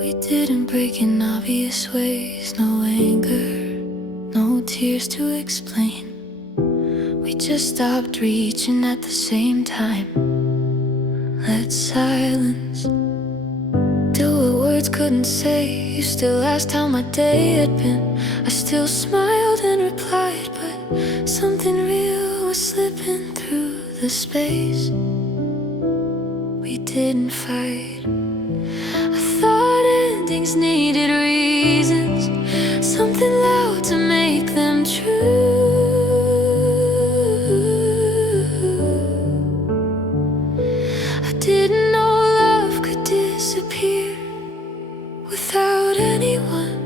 We didn't break in obvious ways, no anger, no tears to explain. We just stopped reaching at the same time. Let silence do what words couldn't say. You still asked how my day had been. I still smiled and replied, but something real was slipping through the space. We didn't fight. I thought endings needed reasons, something loud to make them true. I didn't know love could disappear without anyone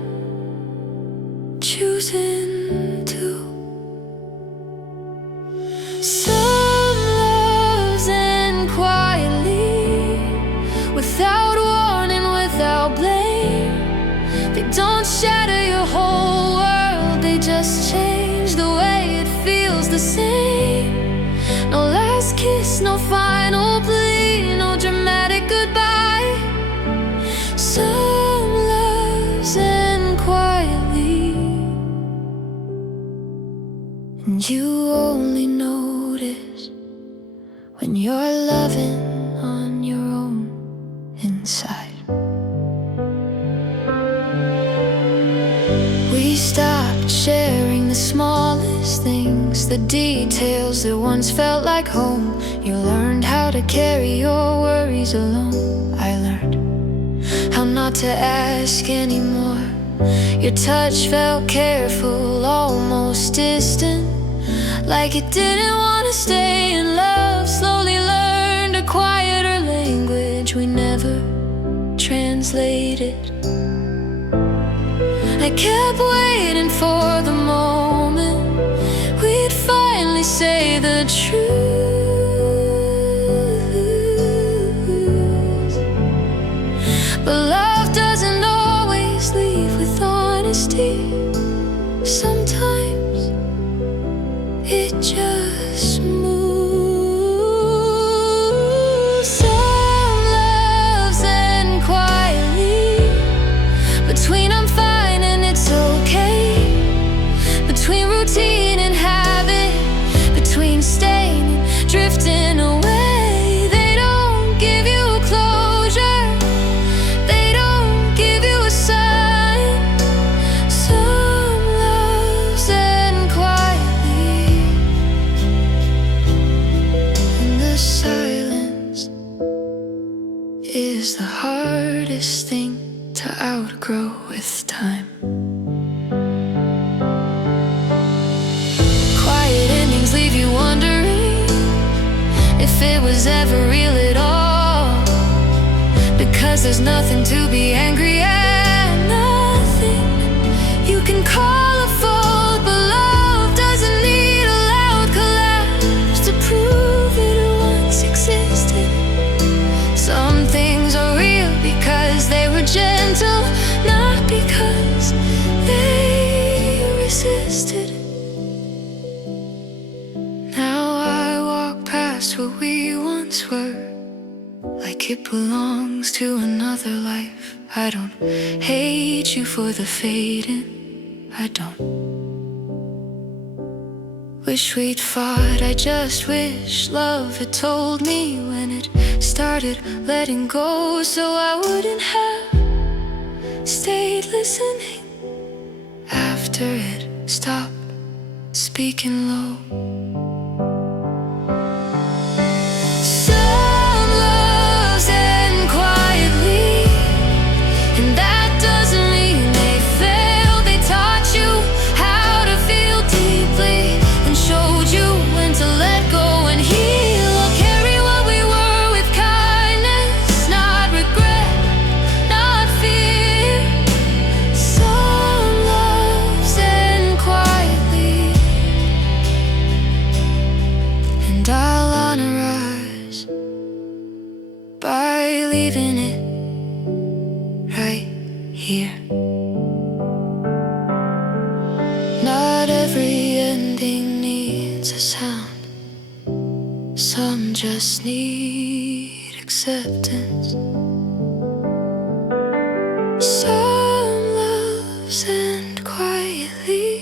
choosing to. Some loves end quietly, without warning, without blame. They don't shatter your whole world, they just change the way it feels the same. No last kiss, no final plea, no dramatic goodbye. Some loves end quietly, and you only notice when you're loving on your own inside. We stopped sharing the smallest things, the details that once felt like home. You learned how to carry your worries alone. I learned how not to ask anymore. Your touch felt careful, almost distant, like it didn't want to stay in love. Slowly learned a quieter language we never translated. I kept waiting for the moment we'd finally say the truth. But love doesn't always leave with honesty. Sometimes it just moves. Some loves end quietly, between I'm fine and it's okay, between routine and habit, between staying and drifting away. They don't give you a closure, they don't give you a sign. Some loves end quietly, and the silence is the hardest thing to outgrow with time. Quiet endings leave you wondering if it was ever real at all, because there's nothing to be angry at, nothing you can call a fault. But love doesn't need a loud collapse to prove it once existed. Some things are real because they were gentle, not because they resisted. Now I walk past what we once were, like it belongs to another life. I don't hate you for the fading, I don't wish we'd fought. I just wish love had told me when it started letting go, so I wouldn't have stayed listening after it stopped speaking low. Some loves end quietly, and that doesn't mean they failed. They taught you how to feel deeply and showed you when to let go and heal. I'll carry what we were with kindness, not regret, not fear. Some loves end quietly, and I'll honor us by leaving it right here. Not every ending needs a sound, some just need acceptance. Some loves end quietly,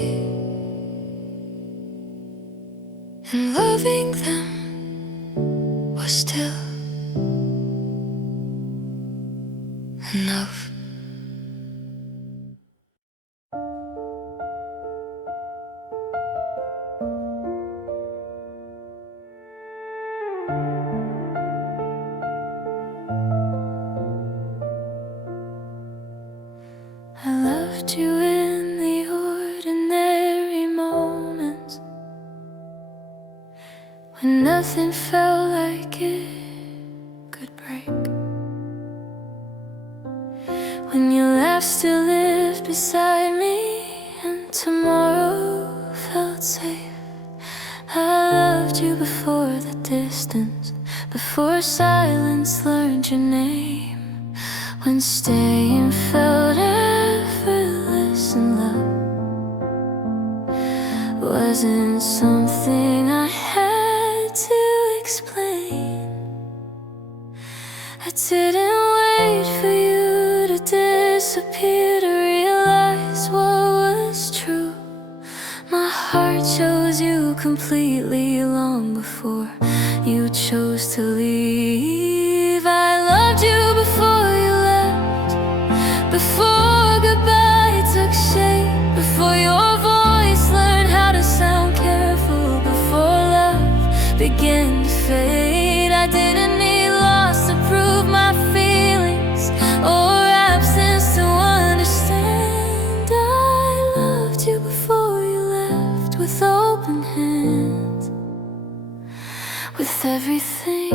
and loving them was still enough. I loved you in the ordinary moments, when nothing felt like it could break. When you laughed still lived beside me, and tomorrow felt safe. I loved you before the distance, before silence learned your name, when staying felt effortless and love wasn't something I had to explain. I didn't wait for you to disappear to realize what was true. My heart chose you completely long before you chose to leave. I loved you before you left, before goodbye took shape, before your voice learned how to sound careful, before love began to fade. I didn't need loss to prove my feelings or absence to understand. I loved you before you left, with open hands, with everything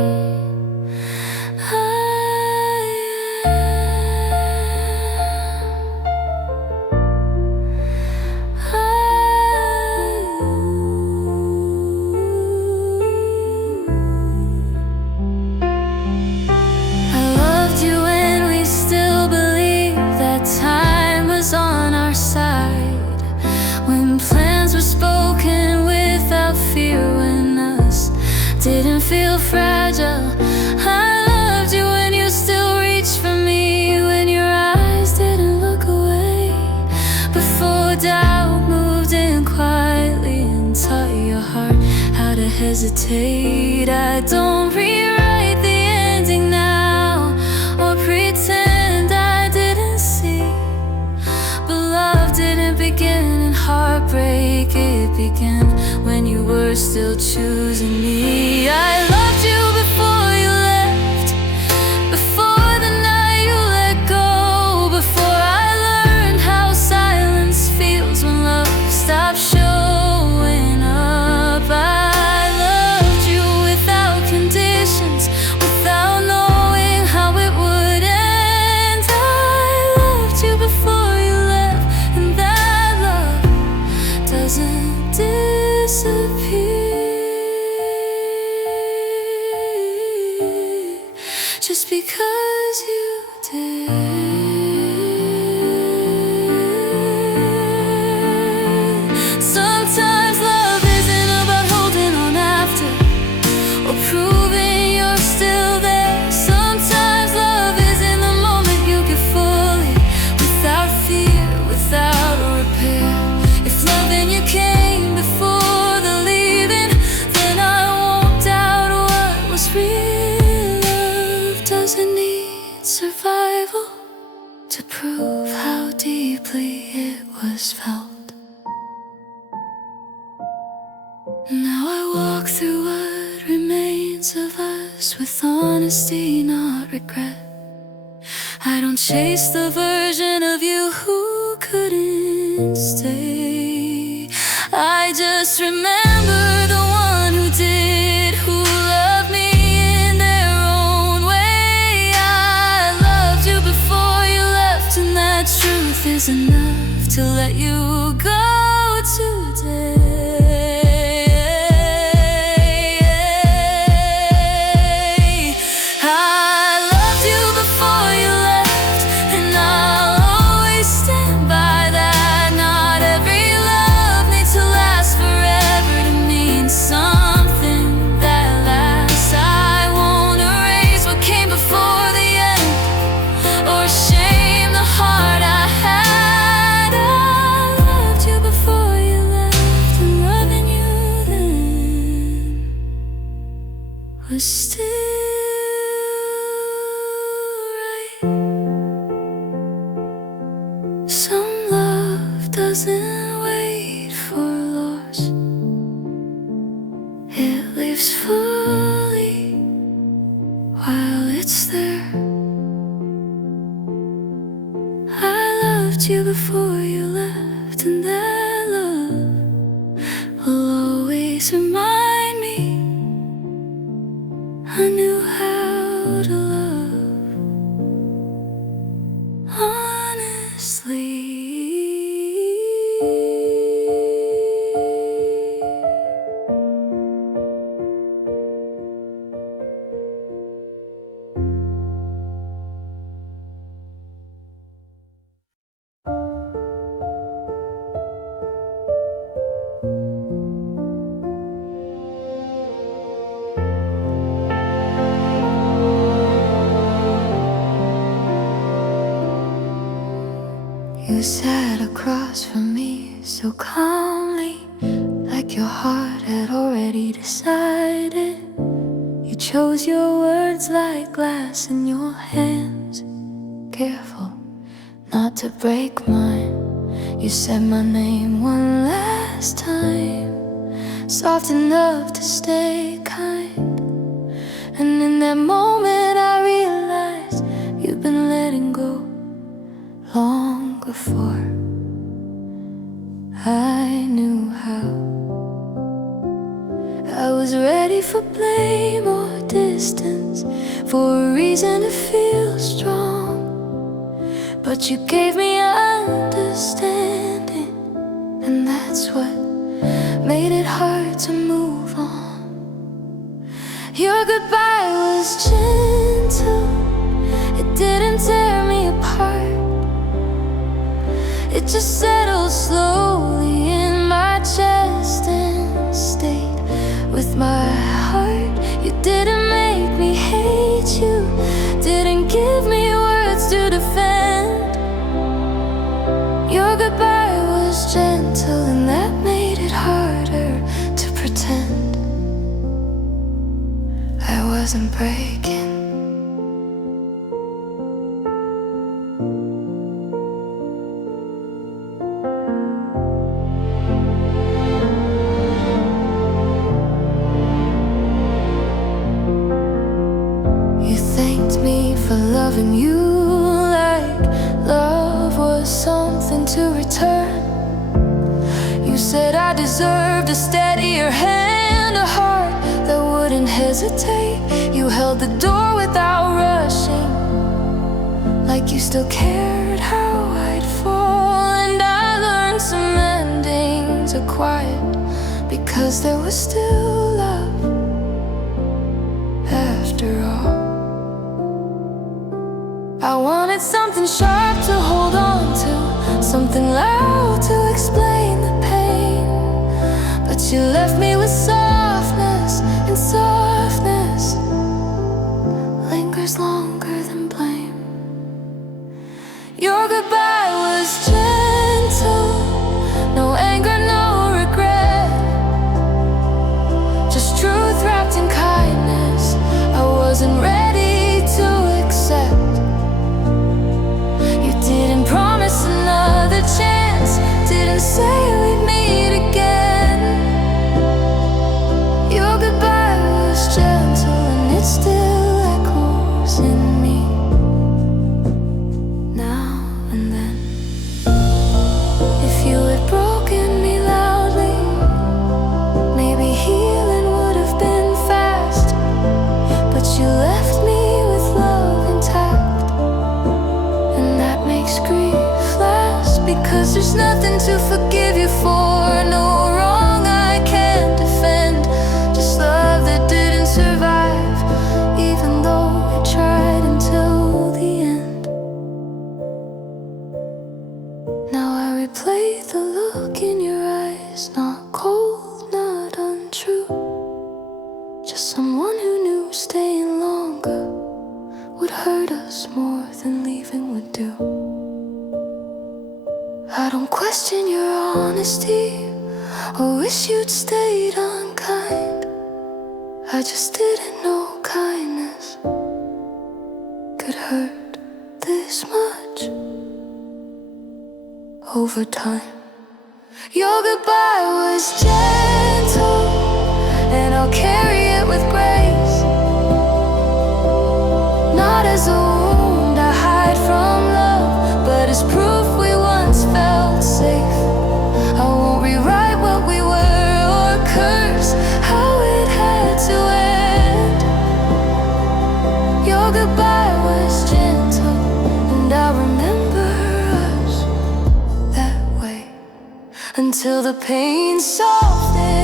I loved you when we still believed that time was on our side, when plans were spoken without fear, when us didn't feel fragile. I loved you when you still reached for me, when your eyes didn't look away, before doubt moved in quietly and taught your heart how to hesitate. I don't rewrite the ending now or pretend I didn't see, but love didn't begin in heartbreak. It began when you were still choosing me. I loved you before you left, before the night you let go, before I learned how silence feels when love stops showing up. I loved you without conditions, without knowing how it would end. I loved you before you left, and that love doesn't disappear just because you did. Sometimes love isn't about holding on after or proving you're still there. Sometimes love is in the moment you give fully, without fear, without a repair. If loving you came before the leaving, then I won't doubt what was real. Love doesn't need survival to prove how deeply it was felt. Now I walk through what remains of us with honesty, not regret. I don't chase the version of you who couldn't stay. I just remember the one who did, who loved me in their own way. I loved you before you left, and that truth is enough to let you go today. Shame the heart was still right. Some love doesn't wait for loss, it lives fully while it's there. I loved you before you left, and that love will always remind me I knew how to love honestly. You sat across from me so calmly, like your heart had already decided. You chose your words like glass in your hands, careful not to break mine. You said my name one last time, soft enough to stay kind. And in that moment I realized you've been letting go long before I knew how. I was ready for blame or distance, for a reason to feel strong. But you gave me understanding, and that's what made it hard to move on. Your goodbye was gentle, it didn't tear me apart. It just settled slowly in my chest and stayed with my heart. You didn't make me hate you, didn't give me words to defend. Your goodbye was gentle, and that made it harder to pretend I wasn't breaking. For loving you like love was something to return. You said I deserved a steadier hand, a heart that wouldn't hesitate. You held the door without rushing, like you still cared how I'd fall. And I learned some endings are quiet, because there was still love after all. I wanted something sharp to hold on to, something loud to explain the pain. But you left me with softness, and softness lingers longer than blame. Your goodbye was gentle, no anger, no regret, just truth wrapped in kindness I wasn't ready to accept. Didn't promise another chance, didn't say we'd meet again. Your goodbye was gentle, and it still echoes in me now and then. If you had broken me loudly, maybe healing would have been fast. But you left me with love intact, grief last, because there's nothing to forgive you for, no wrong I can't defend, just love that didn't survive, even though it tried until the end. Now I replay the look in your eyes, not cold, not untrue, just someone who knew staying longer would hurt us more than leaving would do. I don't question your honesty or wish you'd stayed unkind. I just didn't know kindness could hurt this much over time. Your goodbye was gentle, and I'll carry it with grace, not as a wound I hide from love, but as proof we once felt safe. I won't rewrite what we were or curse how it had to end. Your goodbye was gentle, and I remember us that way until the pain softens.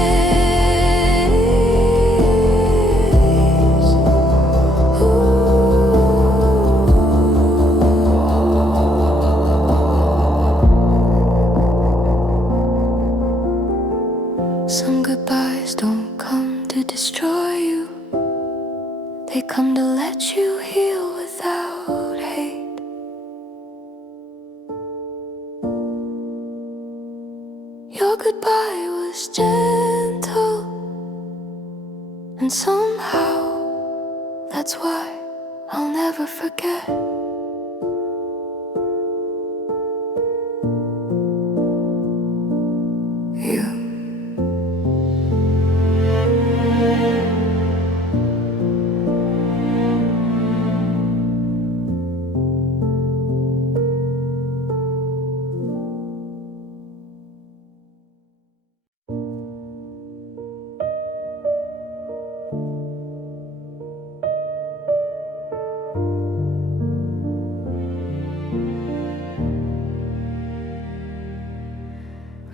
Some goodbyes don't come to destroy you, they come to let you heal without hate. Your goodbye was gentle, and somehow that's why I'll never forget. You.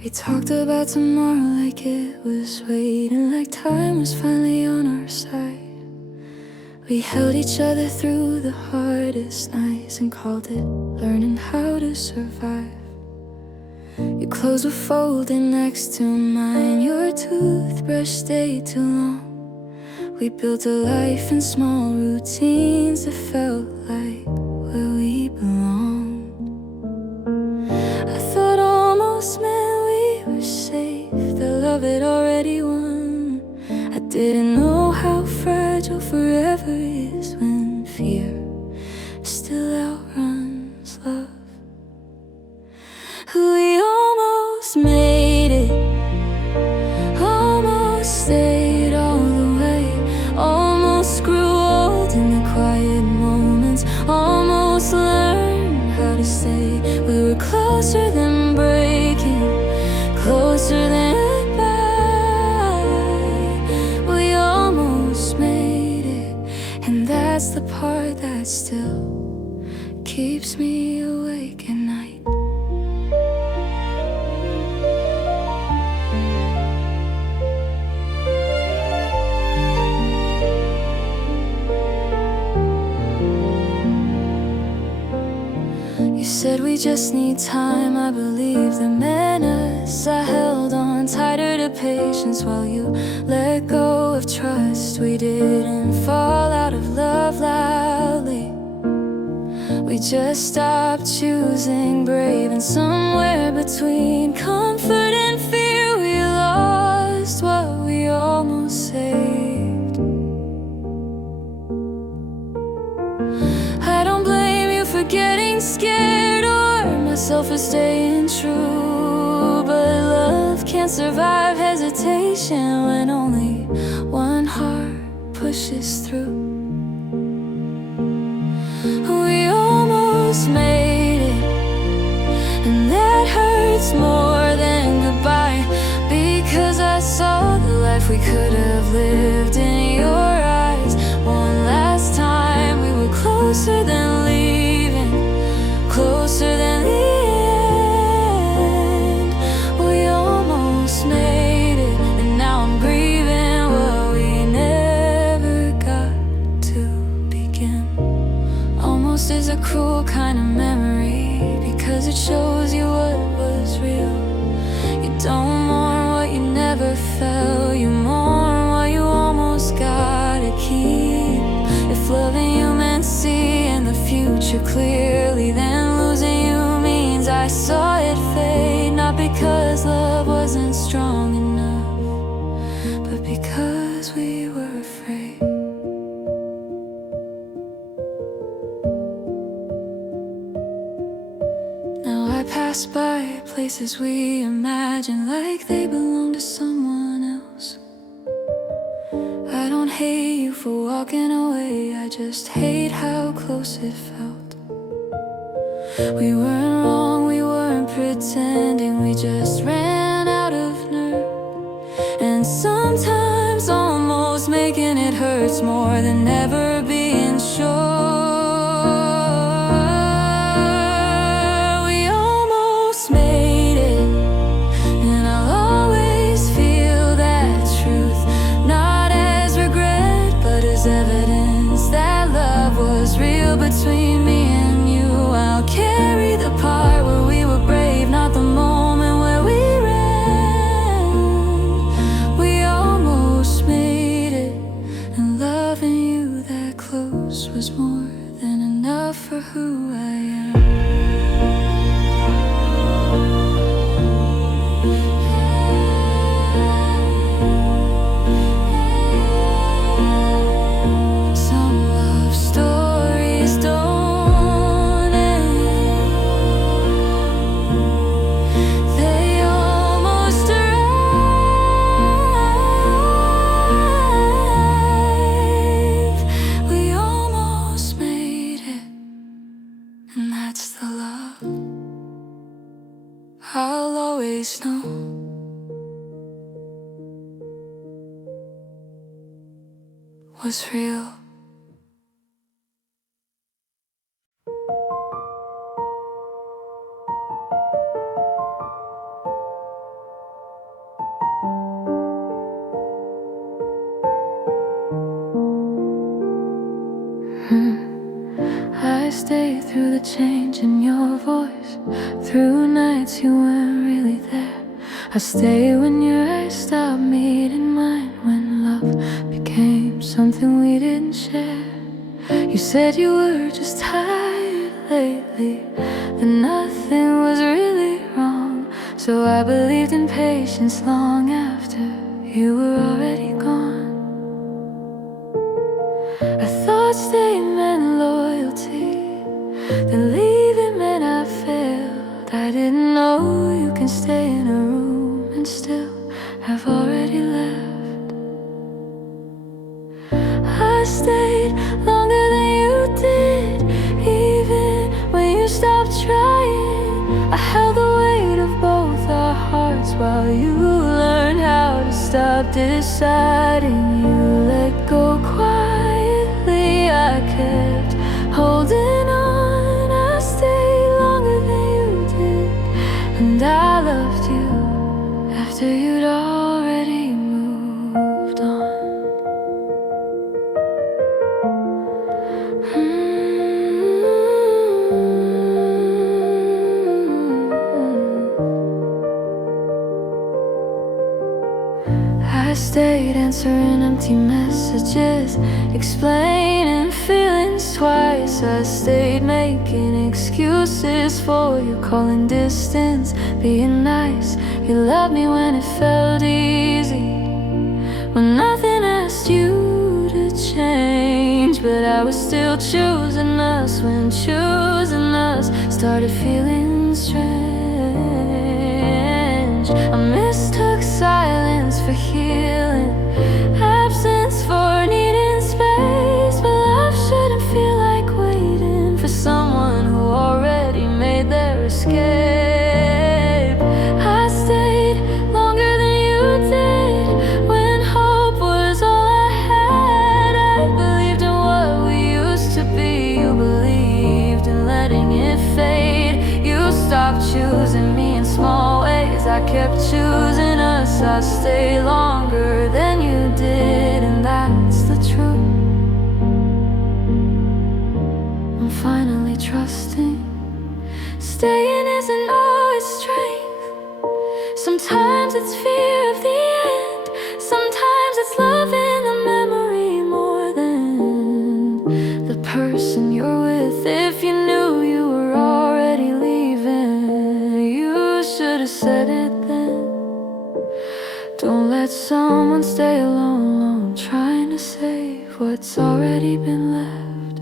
We talked about tomorrow like it was waiting, like time was finally on our side. We held each other through the hardest nights and called it learning how to survive. Your clothes were folded next to mine, your toothbrush stayed too long. We built a life in small routines that felt like where we belonged. I thought almost meant we were safe, that love had already won. I didn't know how fragile forever is when fear still outruns love. We almost made it, almost stayed all the way, almost grew old in the quiet moments, almost learned how to stay. We were closer than breaking, closer than goodbye. We almost made it, and that's the part that still keeps me awake at night. You said we just need time, I believe the menace. I held on tighter to patience while you let go of trust. We didn't fall out of love loudly, we just stopped choosing brave. And somewhere between comfort and fear, we lost what we almost saved. I don't blame you for getting scared or myself for staying true, but love can't survive hesitation when only one heart pushes through. We almost made it, and that hurts more than goodbye, because I saw the life we could have lived in your eyes. One last time, we were closer than leaving, closer than the end. We almost made it, and now I'm grieving what we never got to begin. Almost is a cruel kind of memory, because it shows you what was real. You don't mourn what you never felt, you mourn what you almost gotta keep. If loving you meant seeing the future clearly, then losing you means I saw it fade. Not because love wasn't strong enough, but because we were afraid. I pass by places we imagine like they belong to someone else. I don't hate you for walking away, I just hate how close it felt. We weren't wrong, we weren't pretending, we just ran out of nerve. And sometimes almost making it hurts more than ever being sure. We almost made it, and I'll always feel that truth, not as regret, but as evidence that love was real between me and you. I'll carry the part where we were brave, not the moment where we ran. We almost made it, and loving you that close was more than enough for who I am. Some love stories don't end. They almost arrive. We almost made it, and that's the love I'll always know was real. I stayed through the change in your voice, through nights you weren't really there. I stayed when your eyes stopped meeting mine, when love became something we didn't share. You said you were just tired lately, that nothing was really wrong. So I believed in patience long after you were already gone. I thought staying meant loyalty, then leaving meant I failed. I didn't know you can stay in a room and still have already left. I stayed longer than you did, even when you stopped trying. I held the weight of both our hearts while you learned how to stop deciding. You let go quietly, I kept holding on. I stayed longer than you did, and I loved you after you'd already moved on. I stayed answering empty messages, explaining feelings twice. I stayed making excuses for you, calling distance, being nice. You loved me when it felt easy, when nothing asked you to change. But I was still choosing us when choosing us started feeling strange. I mistook silence for healing, absence for needing space. But love shouldn't feel like waiting for someone who already made their escape. I stayed longer than you did, when hope was all I had. I believed in what we used to be, you believed in letting it fade. You stopped choosing me in small ways, I kept choosing us. I stayed longer than you did, and that's the truth. I'm finally trusting. Staying isn't always strength. Sometimes it's fear of the end, sometimes it's love in the memory more than the person you're with. If you knew you were already leaving, you should have said it then. Don't let someone stay alone, trying to save what's already been left.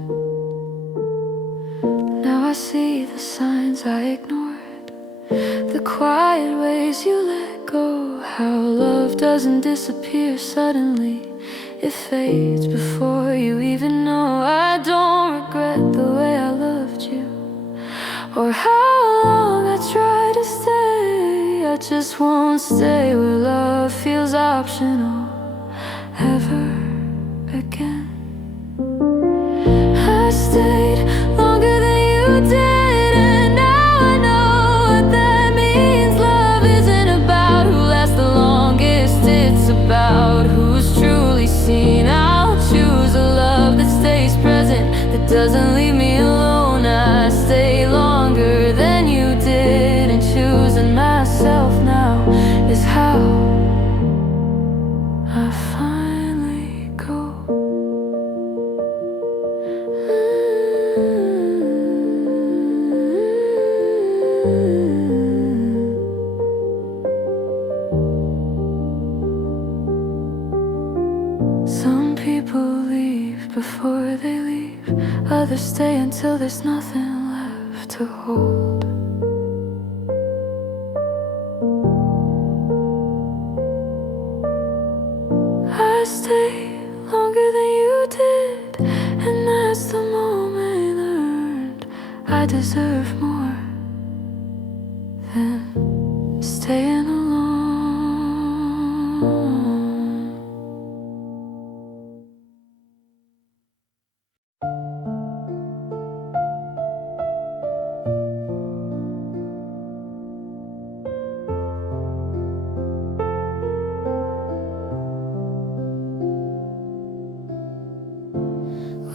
Now I see the signs I ignored, quiet ways you let go, how love doesn't disappear suddenly. It fades before you even know. I don't regret the way I loved you, or how long I tried to stay. I just won't stay where love feels optional ever again. I stayed longer than you did, and now I know what that means. Love isn't about who lasts the longest, it's about who's truly seen. I'll choose a love that stays present, that doesn't leave me alone. I stay longer than you did, and choosing myself now is how I finally go. Some people leave before they leave, others stay until there's nothing left to hold. I stay longer than you did, and that's the moment I learned I deserve more than staying alone.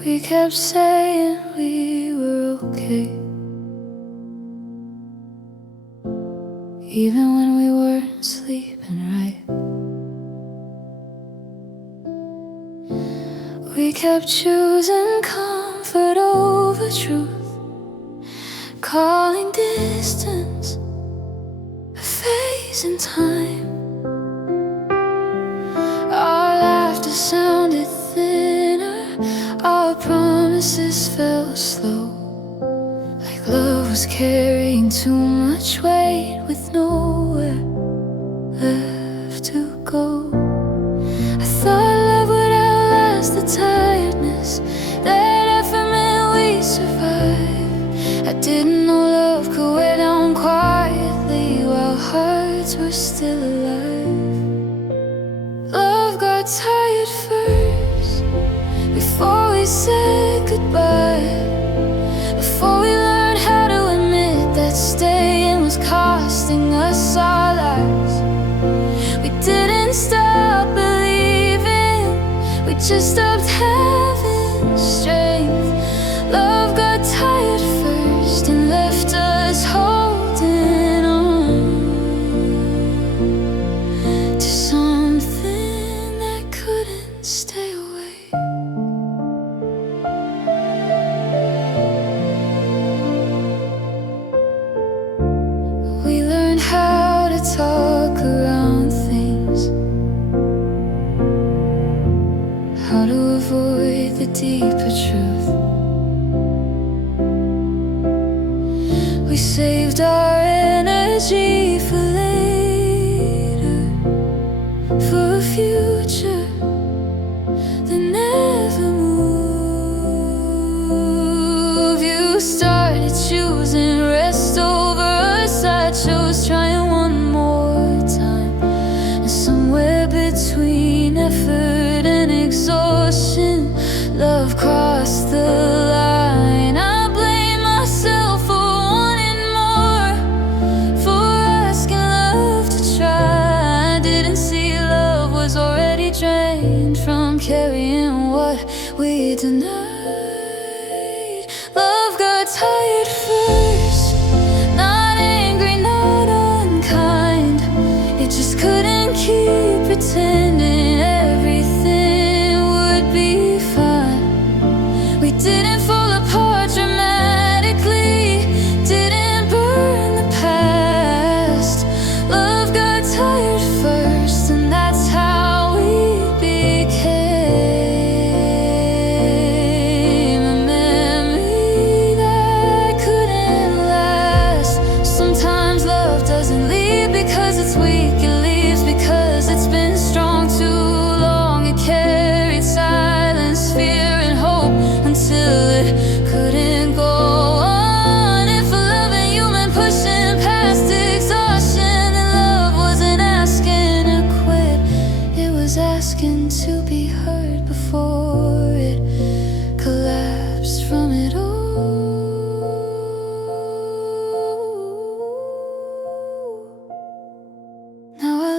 We kept saying we were okay, even when we weren't sleeping right. We kept choosing comfort over truth, calling distance a phase in time. Our laughter sounded thinner, our promises fell slow, like love was carrying too much weight with nowhere left to go. I thought love would outlast the tiredness, that effort meant we survived. I didn't know love could wear down quietly while hearts were still alive. Love got tired first, before we said goodbye, before we learned how to admit that staying was costing us our lives. We didn't stop believing, we just stopped having strength. Love got tired first and left us holding on to something that couldn't stay away. We learned how to talk around things, how to avoid the deeper truth. We saved our energy for later, for a future that never moved. You started choosing rest over us, I chose trying one more time. And somewhere between effort and exhaustion, love crossed the line. I blame myself for wanting more, for asking love to try. I didn't see love was already drained from carrying what we denied. Love got tired first, not angry, not unkind. It just couldn't keep pretending everything would be fine. We didn't fall apart dramatically, didn't burn the past. Love got tired first, and that's how we became.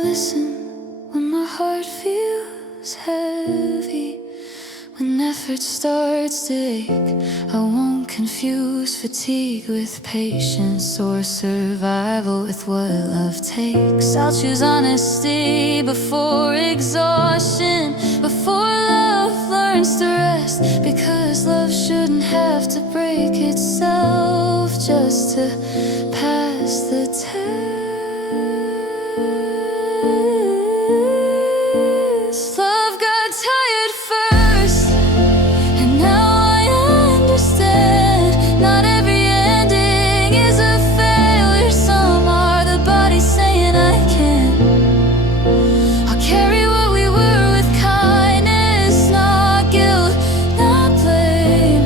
listen when my heart feels heavy. When effort starts to ache, I won't confuse fatigue with patience or survival with what love takes. I'll choose honesty before exhaustion, before love learns to rest, because love shouldn't have to break itself just to pass the test. Love got tired first, and now I understand. Not every ending is a failure. Some are the body saying I can't. I'll carry what we were with kindness, not guilt, not blame.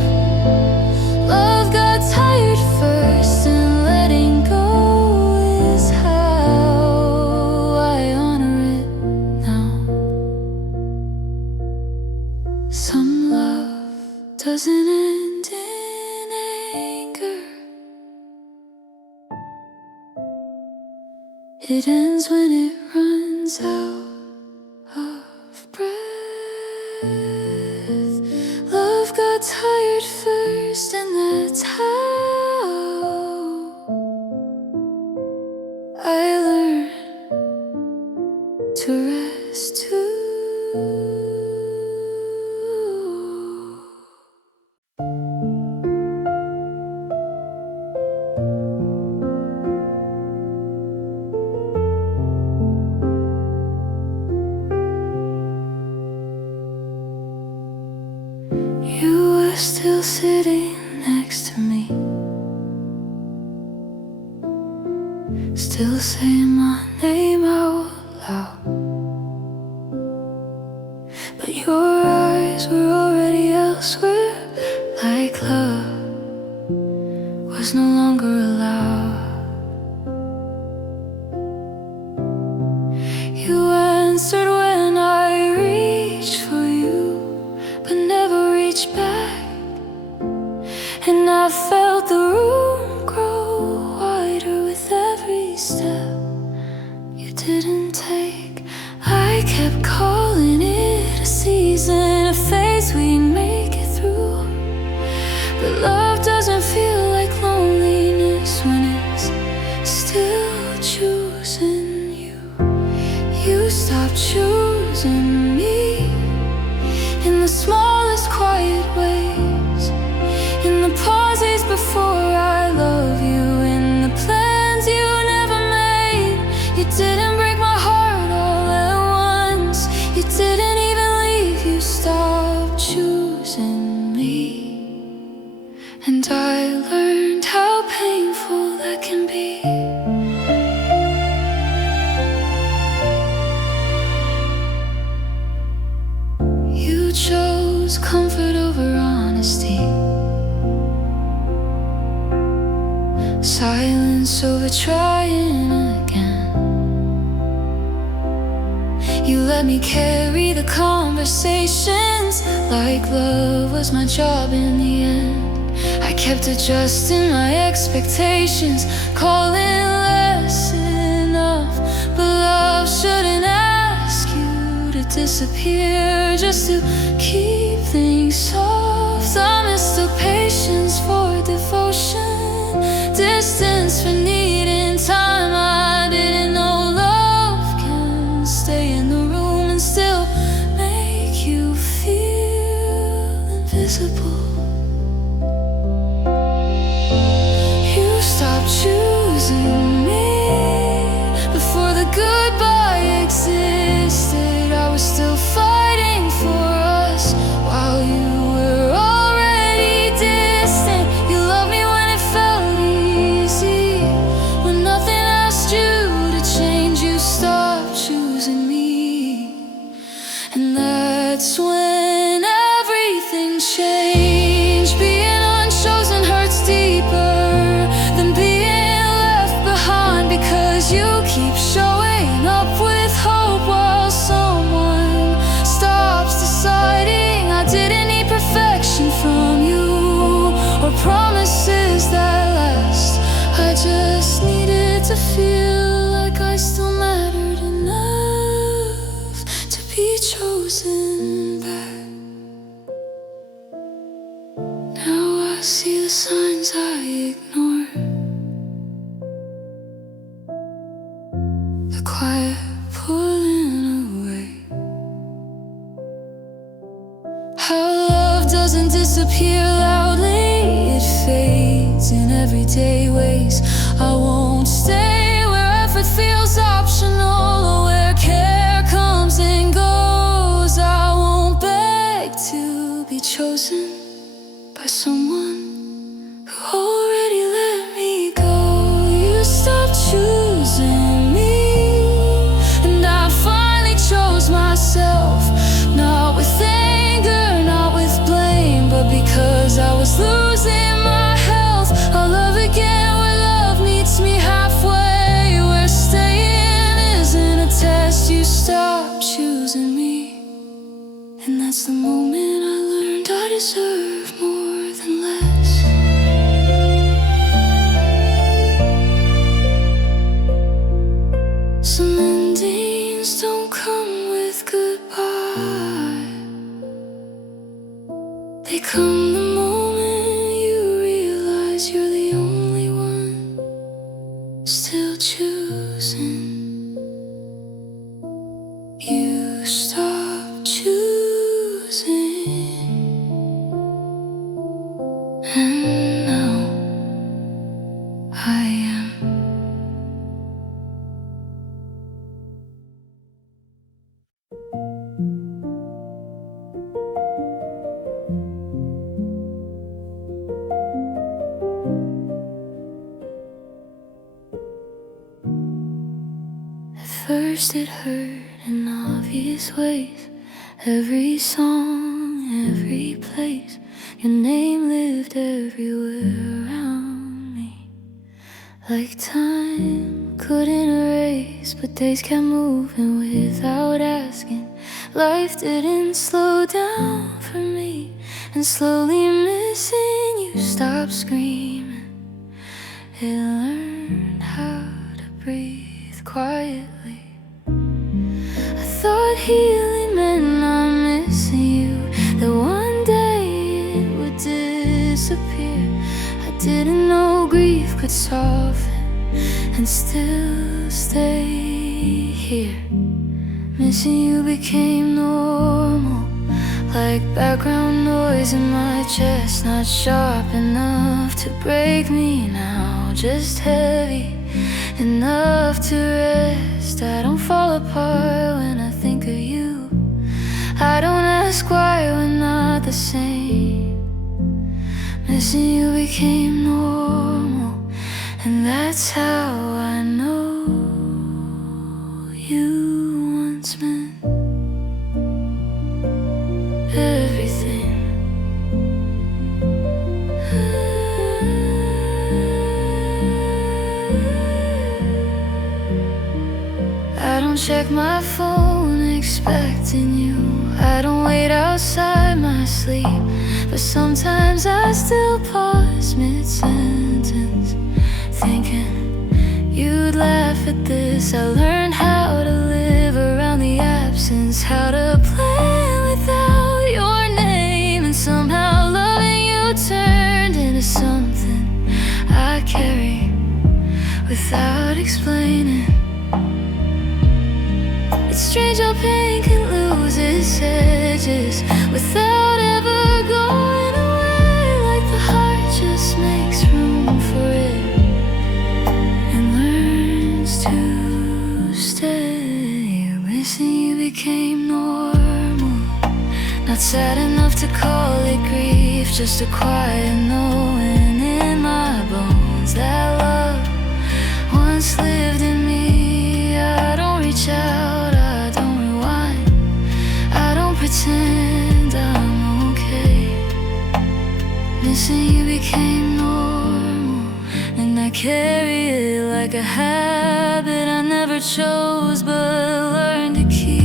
Love got tired first, and letting go is how I honor it now. Some love doesn't end in anger. It ends when it runs out of breath. Love got tired first, and that's how I learned to rest too. You were still sitting next to me, still saying my name out loud, but your eyes were already elsewhere, like love was no longer allowed. You answered when I reached for you, but never reached back. And I felt the room grow wider with every step you didn't take. I kept calling it a season, a phase we'd make it through. But love doesn't feel like loneliness when it's still choosing you. You stopped choosing me in the smallest quiet ways, in the pauses before I love you, in the plans you never made. You didn't break my heart all at once. You didn't even leave. You stopped choosing me, and I learned how painful that can be. You chose comfort over honesty, silence over trying again. You let me carry the conversations like love was my job in the end. I kept adjusting my expectations, calling less enough. But love shouldn't ask you to disappear just to keep things soft. I mistook patience for devotion, distance for needing time. I didn't know love can stay in the room and still make you feel invisible. You stopped choosing me before the goodbye existed. I was still fighting for us while you were already distant. You loved me when it felt easy, when nothing asked you to change. You stopped choosing me, and that's when everything changed. Being unchosen hurts deeper than being left behind, because you keep showing up with hope while someone stops deciding. I didn't need perfection from you or promises that last. I just needed to feel like I still mattered enough. the quiet pulling away. How love doesn't disappear loudly, it fades in everyday ways. I won't stay where effort feels optional, or where care comes and goes. I won't beg to be chosen by someone who already let me go. You stopped choosing me, and I finally chose myself. Not with anger, not with blame, but because I was losing my health. I'll love again where love meets me halfway, where staying isn't a test. You stopped choosing me, and that's the moment I learned I deserve more than less. Some endings don't come with goodbye, they come the moment you realize you're the only one still choosing. You stop choosing, and now I am. At first it hurt in obvious ways. Every song, every place, your name lived everywhere around me. Like time couldn't erase, but days kept moving without asking. Life didn't slow down for me, and slowly missing you stopped screaming. It learned how to breathe quietly. I thought healing meant not missing you, that one day it would disappear. I didn't know grief could soften and still stay here. Missing you became normal, like background noise in my chest. Not sharp enough to break me now, just heavy enough to rest. I don't fall apart when I think of you. I don't ask why we're not the same. Missing you became normal, and that's how I know you once meant everything. I don't check my phone expecting you. I don't wait outside my sleep, but sometimes I still pause mid-sentence, thinking you'd laugh at this. I learned how to live around the absence, how to plan without your name, and somehow loving you turned into something I carry without explaining. It's strange how pain can lose its edges without ever going away, like the heart just makes room for it and learns to stay. Missing you became normal, not sad enough to call it grief, just a quiet knowing in my bones that love once lived in me. I don't reach out, I don't rewind, I don't pretend I'm okay. Missing you became normal, and I carry it like a habit I never chose but learned to keep.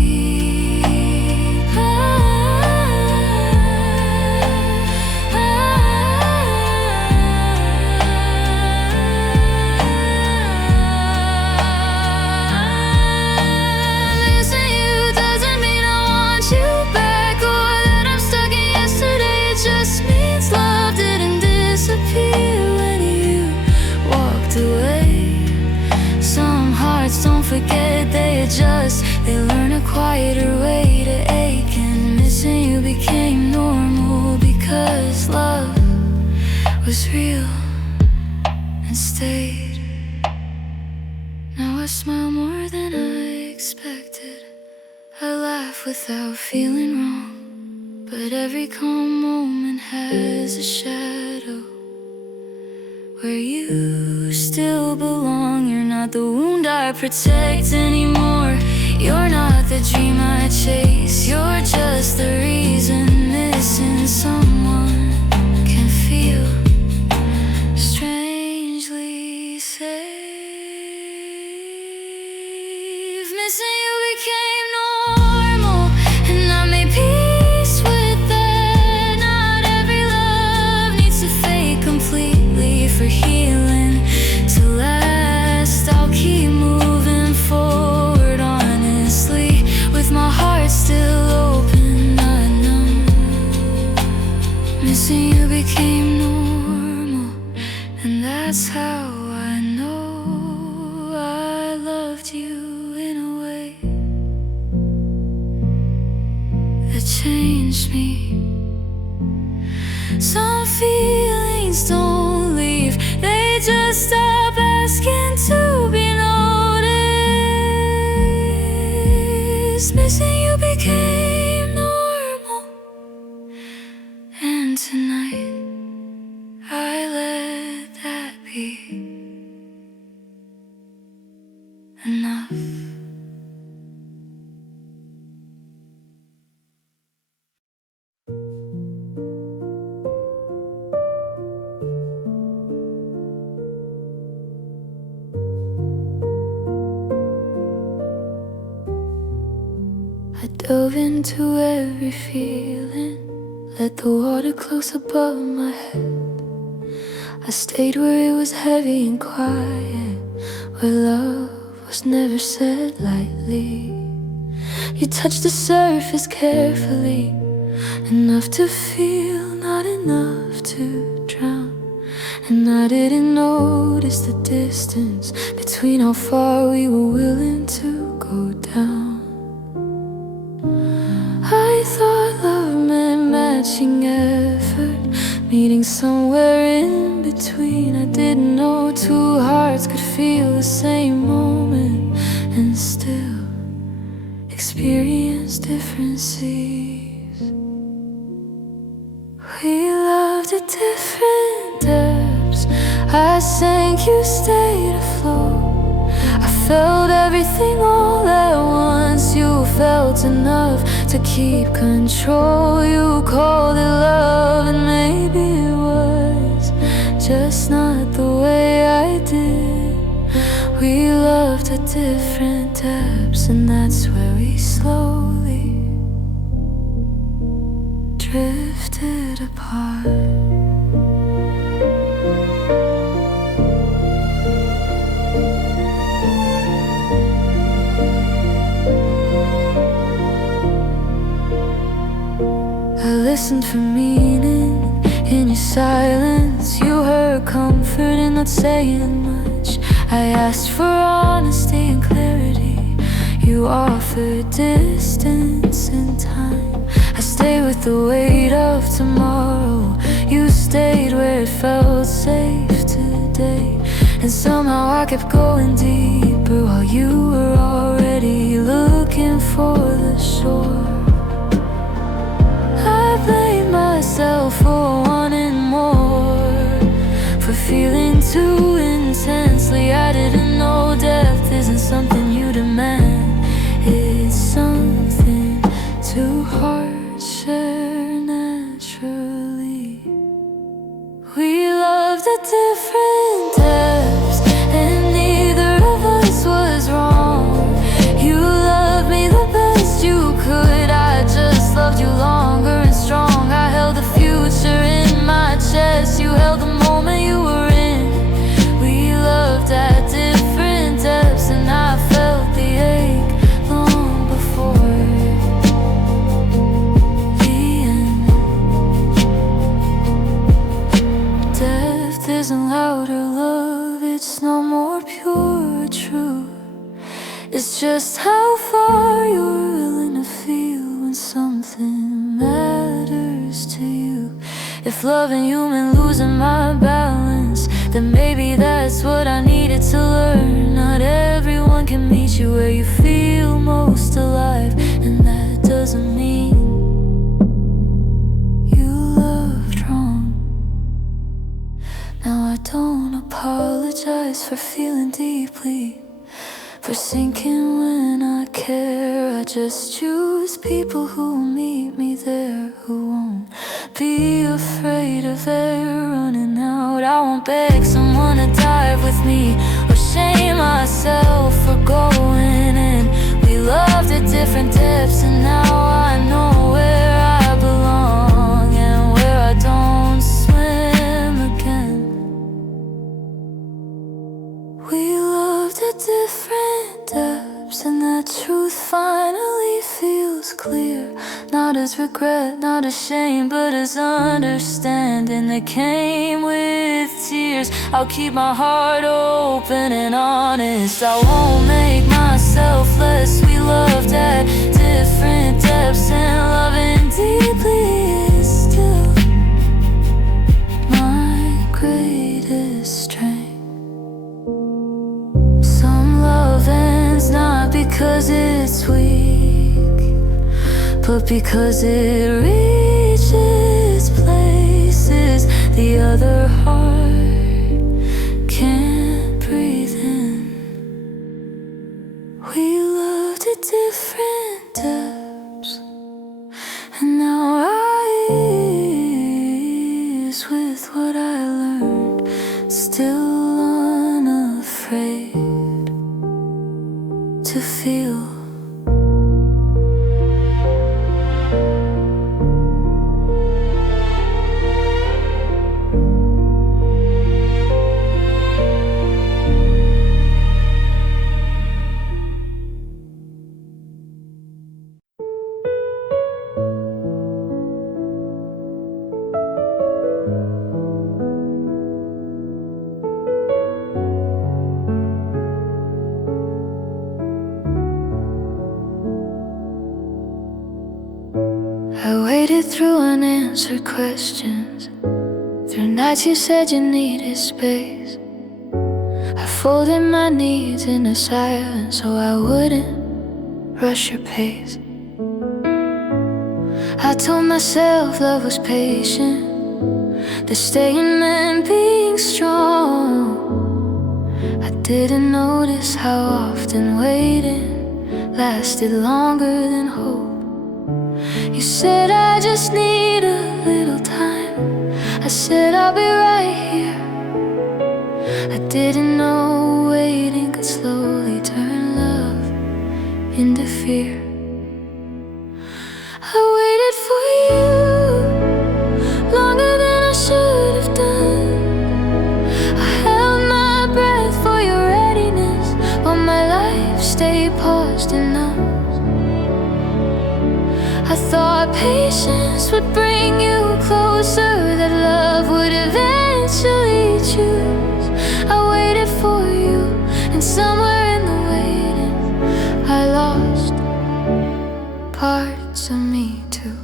Don't forget adjust. They learn a quieter way to ache, and missing you became normal because love was real and stayed. Now I smile more than I expected. I laugh without feeling wrong, but every calm moment has a shadow where you still belong. You're not the wound I protect anymore. You're not the dream I chase. You're just the reason missing someone can feel strangely safe. Missing you became normal, and I made peace with that. Not every love needs to fade completely for healing to last. I'll keep moving forward honestly, with my heart still open, not numb. Missing you became normal, and that's how I know I loved you in a way that changed me. Some feelings don't leave, they just stop asking to be noticed. Missing you became normal, and tonight I let that be enough. I dove into every feeling, let the water close above my head. I stayed where it was heavy and quiet, where love was never said lightly. You touched the surface carefully, enough to feel, not enough to drown. And I didn't notice the distance between how far we were willing to go down. I thought love meant matching effort, meeting somewhere in between. I didn't know two hearts could feel the same moment and still experience different seas. We loved at different depths. I sank, you stayed afloat. I felt everything all at once. You felt enough to keep control. You called it love, and maybe it was just not the way I did. We loved at different depths, and that's where we slowly drifted apart. I listened for meaning in your silence. You heard comfort in not saying much. I asked for honesty and clarity. You offered distance and time. I stayed with the weight of tomorrow. You stayed where it felt safe today. And somehow I kept going deeper while you were already looking for the shore. I blame myself for wanting more, for feeling too intensely. I didn't know depth isn't something you demand. It's something two hearts share naturally. We loved at different depths, and neither of us was wrong. You loved me the best you could. I just loved you longer and strong. I held the future in my chest. You held the moment you were in. We loved at different It's just how far you're willing to feel when something matters to you. If loving you meant losing my balance, then maybe that's what I needed to learn. Not everyone can meet you where you feel most alive, and that doesn't mean you loved wrong. Now I don't apologize for feeling deeply, for sinking when I care. I just choose people who meet me there, who won't be afraid of air running out. I won't beg someone to dive with me or shame myself for going in. We loved at different depths, and now I know where I belong and where I don't swim again. We loved at different depths, and that truth finally feels clear. Not as regret, not as shame, but as understanding that came with tears. I'll keep my heart open and honest. I won't make myself less. We loved at different depths, and loving deeply is still my greatest strength. Some love ends not because it's weak, but because it reaches places the other heart can't breathe in. We loved at different depths, and now I is with what I learned, still unafraid to feel. I waited through unanswered questions, through nights you said you needed space. I folded my needs into silence so I wouldn't rush your pace. I told myself love was patient, that staying meant being strong. I didn't notice how often waiting lasted longer than hope. You said I just need a little time. I said I'll be right here. I didn't know waiting could slowly turn love into fear. I waited for you longer than I should have done. I held my breath for your readiness, while my life stayed paused and numb. I thought patience would bring you closer, that love would eventually choose. I waited for you, and somewhere in the waiting I lost parts of me too.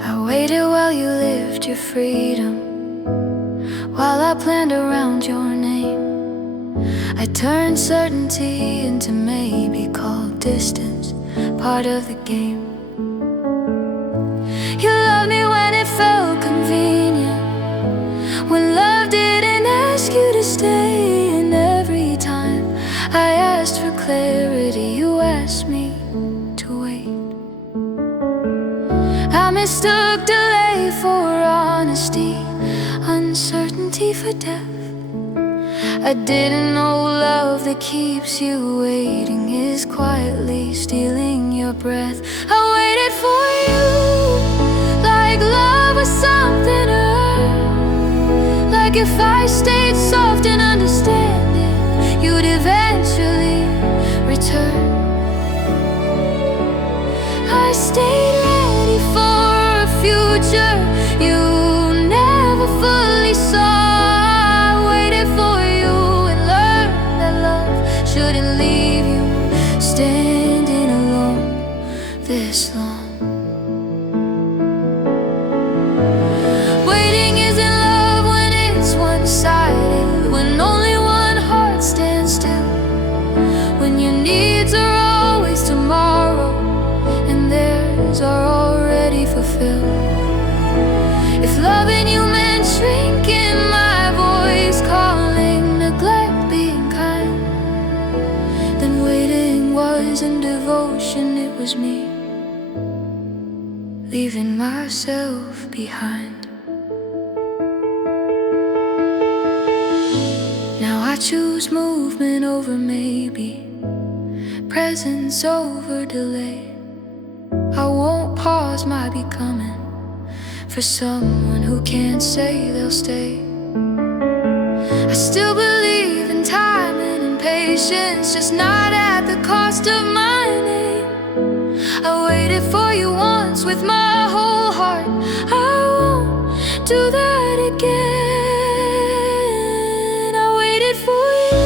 I waited while you lived your freedom, while I planned around your name. I turned certainty into maybe called distance, part of the game. You loved me when it felt convenient, when love didn't ask you to stay. And every time I asked for clarity, you asked me to wait. I mistook delay for honesty, uncertainty for depth. I didn't know love that keeps you waiting is quietly stealing your breath. I waited for you like love was something to earn, like if I stayed soft and understanding, you'd eventually return. stayed ready for a future you never fully saw. I waited for you and learned that love shouldn't leave you standing alone this long. Waiting isn't love when it's one-sided, when only one heart stands still, when your needs are always tomorrow and theirs are already fulfilled. If loving you meant shrinking my voice, calling neglect being kind, then waiting wasn't devotion, it was me leaving myself behind. Now I choose movement over maybe, presence over delay. I won't pause my becoming for someone who can't say they'll stay. I still believe in time and in patience, just not at the cost of my name. I waited for you once with my whole heart, I won't do that again. I waited for you,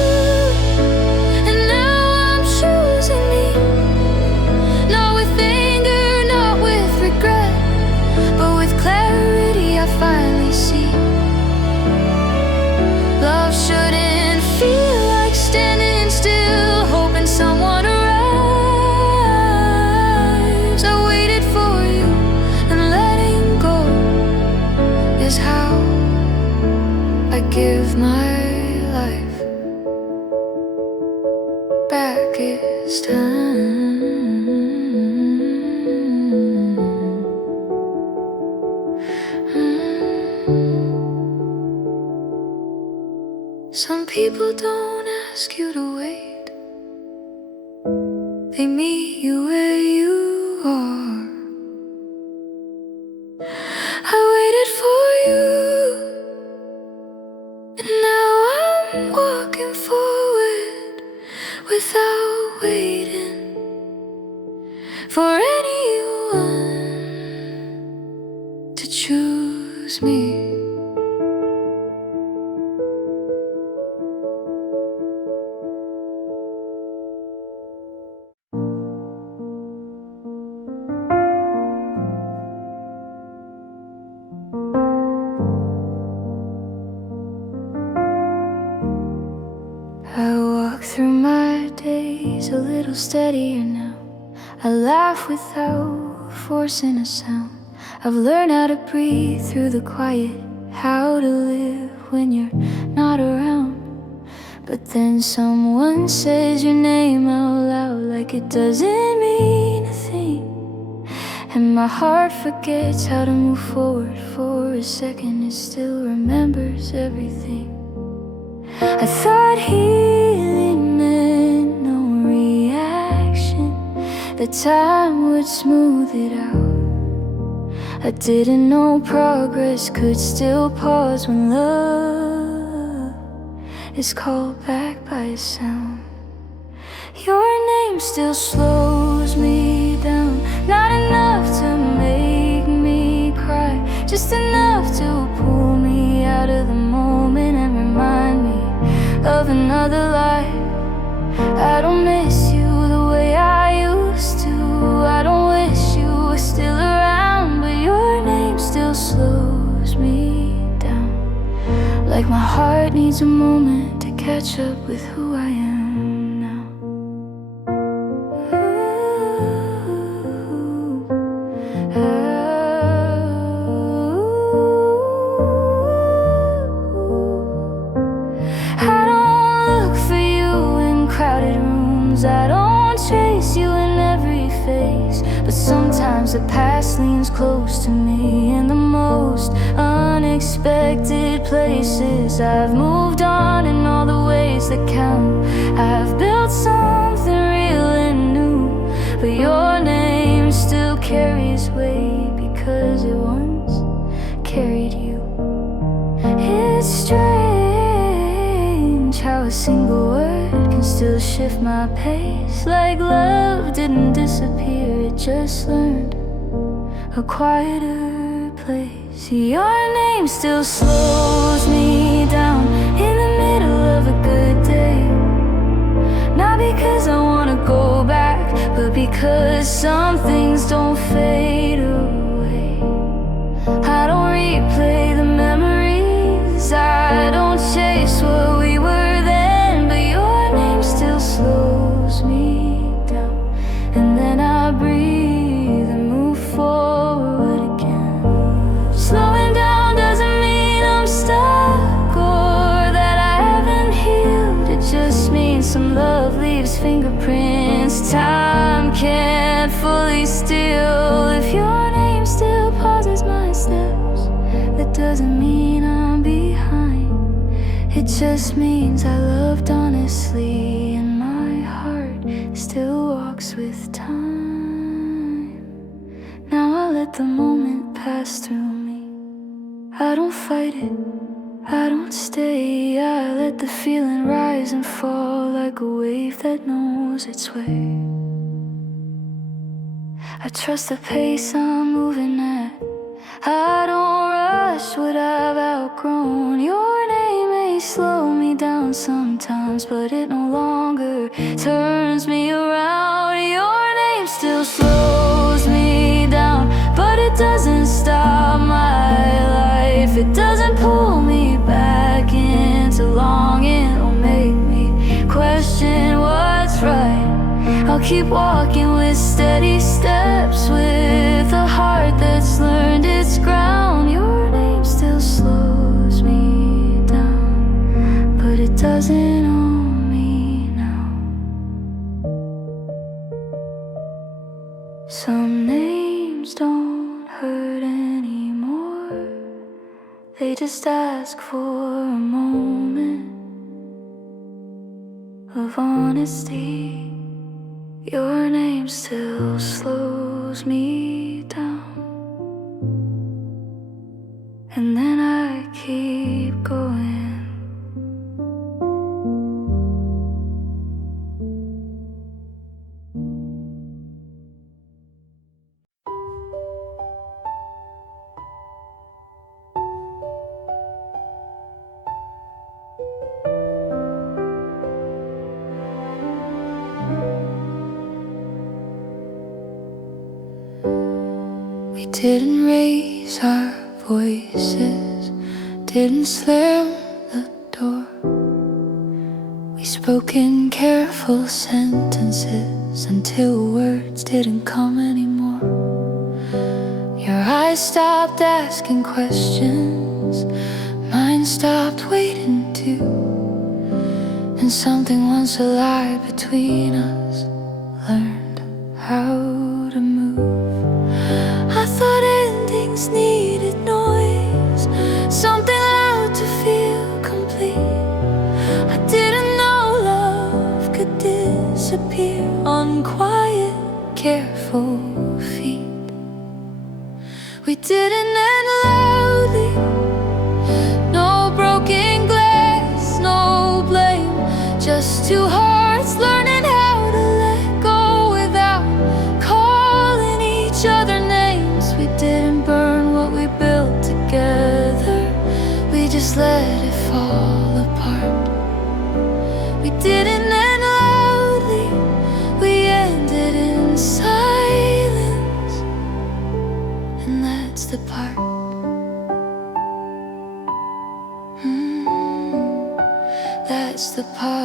and now I'm choosing me, not with anger, not with regret, but with clarity. I finally see love shouldn't feel like standing still, hoping someone arrives. I waited for you, and letting go is how I give my life back each time. Some people don't ask you to wait, they meet you where you are. I waited for you, and now I'm walking forward without waiting for anyone to choose me. I walk through my days a little steadier now. I laugh without forcing a sound. I've learned how to breathe through the quiet, how to live when you're not around. But then someone says your name out loud like it doesn't mean a thing, and my heart forgets how to move forward. For a second it still remembers everything. I thought healing meant no reaction, that time would smooth it out. I didn't know progress could still pause when love is called back by a sound. Your name still slows me down, not enough to make me cry, just enough to pull me out of the moment and remind me of another life. I don't miss you the way I used to, I don't wish you were still around, but your name still slows me down, like my heart needs a moment to catch up with who I am now. I don't look for you in crowded rooms, I don't chase you in every face, but sometimes the past leans close to me in the most unexpected places. I've moved on in all the ways that count. I've built something real and new, but your name still carries weight because it once carried you. It's strange how a single word can still shift my pace. Like love didn't disappear, it just learned a quieter place. Your name still slows me down in the middle of a good day. Not because I wanna go back, but because some things don't fade away. I don't replay the memories, I don't chase what we were then, but your name still slows me down. And then I breathe and move forward again. Slowing down doesn't mean I'm stuck or that I haven't healed. It just means some love leaves fingerprints time can't fully steal. If your name still pauses my steps, that doesn't mean I'm behind. It just means I loved honestly, and my heart still walks with time. Now I let the moment pass through me. I don't fight it, I don't stay. I let the feeling rise and fall like a wave that knows its way. I trust the pace I'm moving at. I don't rush what I've outgrown. Your name may slow me down sometimes, but it no longer turns me around. Your name still slows me down, but it doesn't stop my life. It doesn't pull me back into longing or make me question what's right. I'll keep walking with steady steps, with a heart that's learned its ground. Your name still slows me down, but it doesn't own me now. Some names don't hurt anymore, they just ask for a moment of honesty. Your name still slows me down, and then I keep going. We didn't raise our voices, didn't slam the door. We spoke in careful sentences until words didn't come anymore. Your eyes stopped asking questions, mine stopped waiting too. And something once alive between us learned how to move. I thought endings needed noise, something loud to feel complete. I didn't know love could disappear on quiet, careful feet. We didn't end loudly, no broken glass, no blame, just two hearts learning how to let go without calling each other names. We didn't burn what we built together, we just let it fall apart. We didn't end loudly, we ended in silence, and that's the part. That's the part.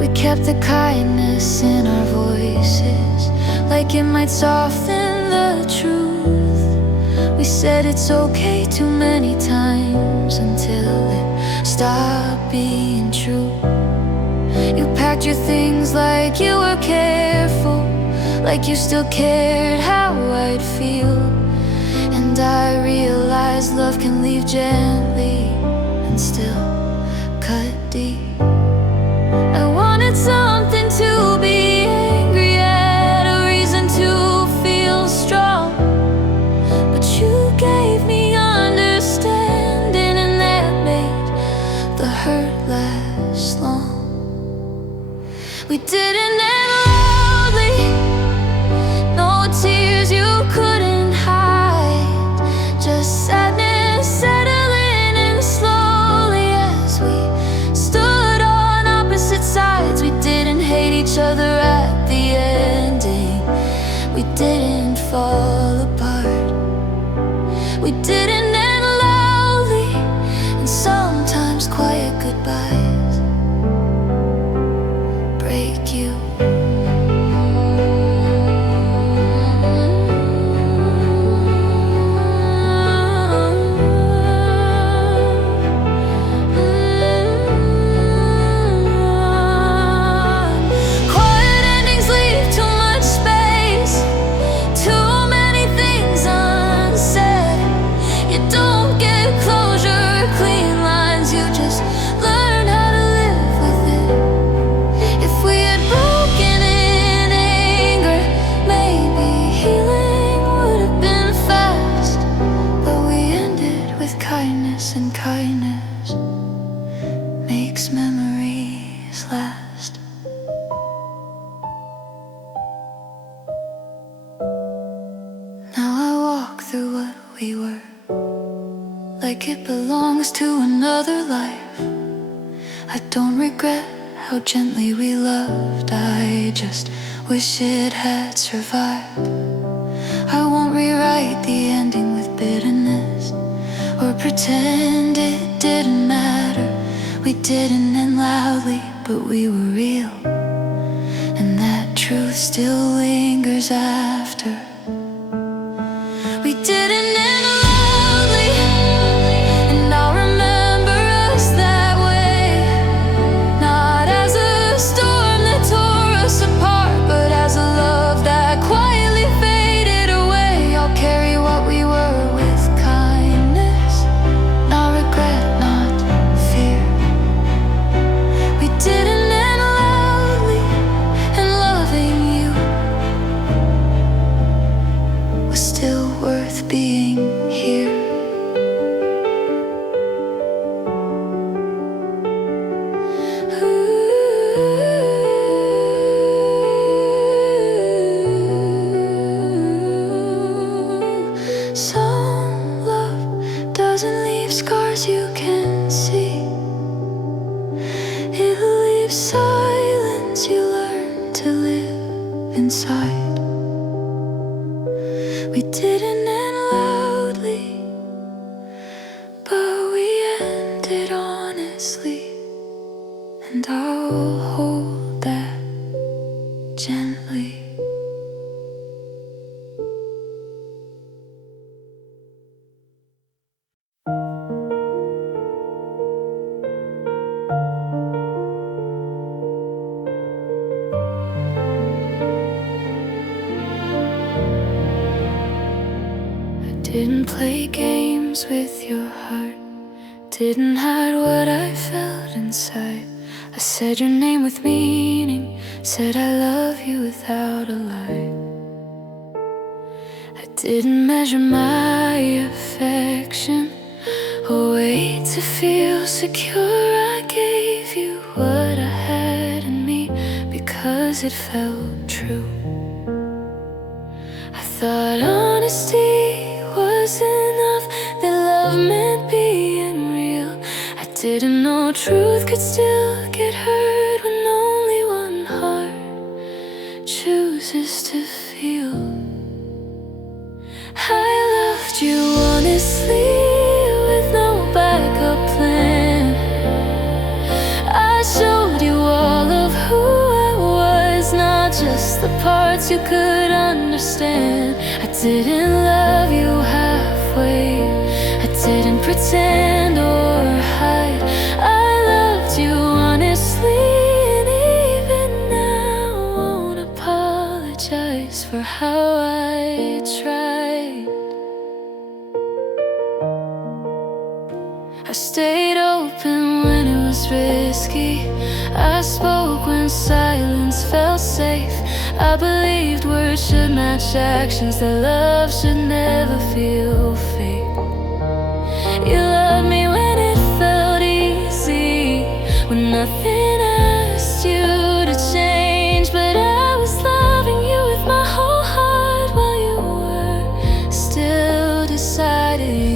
We kept the kindness in our voices, like it might soften the truth. We said it's okay too many times until it stopped being true. You packed your things like you were careful, like you still cared how I'd feel. And I realized love can leave gently and still cut deep. I wanted something to be angry at, a reason to feel strong. But hurt last long. We didn't end loudly, no tears you couldn't hide, just sadness settling in slowly as we stood on opposite sides. We didn't hate each other at the ending, we didn't fall apart. We didn't end loudly, and sometimes quiet goodbyes break you. Quiet endings leave too much space, too many things unsaid. You don't get closure or clean lines, you just learn how to live with it. If we had broken in anger, maybe healing would have been fast. But we ended with kindness, and kindness makes memories last. Now I walk through what we were, like it belongs to another life. I don't regret how gently we loved, I just wish it had survived. I won't rewrite the ending with bitterness, or pretend it didn't matter. We didn't end loudly, but we were real, and that truth still lingers after. We didn't end loudly, and I'll remember us that way. Not as a storm that tore us apart, but as a love that quietly faded away. I'll carry what we were with kindness, not regret, not fear. We didn't end loudly, and loving you was still worth being here. Some love doesn't leave scars you can see, it leaves silence you learn to live inside. We didn't end loudly, but we ended honestly, and I'll hold that gently. Didn't play games with your heart, didn't hide what I felt inside. I said your name with meaning, said I love you without a lie. I didn't measure my affection, a way to feel secure. I gave you what I had in me because it felt true. I thought honesty was enough, that love meant being real. I didn't know truth could still get hurt when only one heart chooses to feel. I loved you honestly, with no backup plan. I showed you all of who I was, not just the parts you could understand. I didn't love you halfway, I didn't pretend or hide. I loved you honestly, and even now I won't apologize for how I tried. I stayed open when it was risky, I spoke when silence felt safe. I believed words should match actions, that love should never feel fake. You loved me when it felt easy,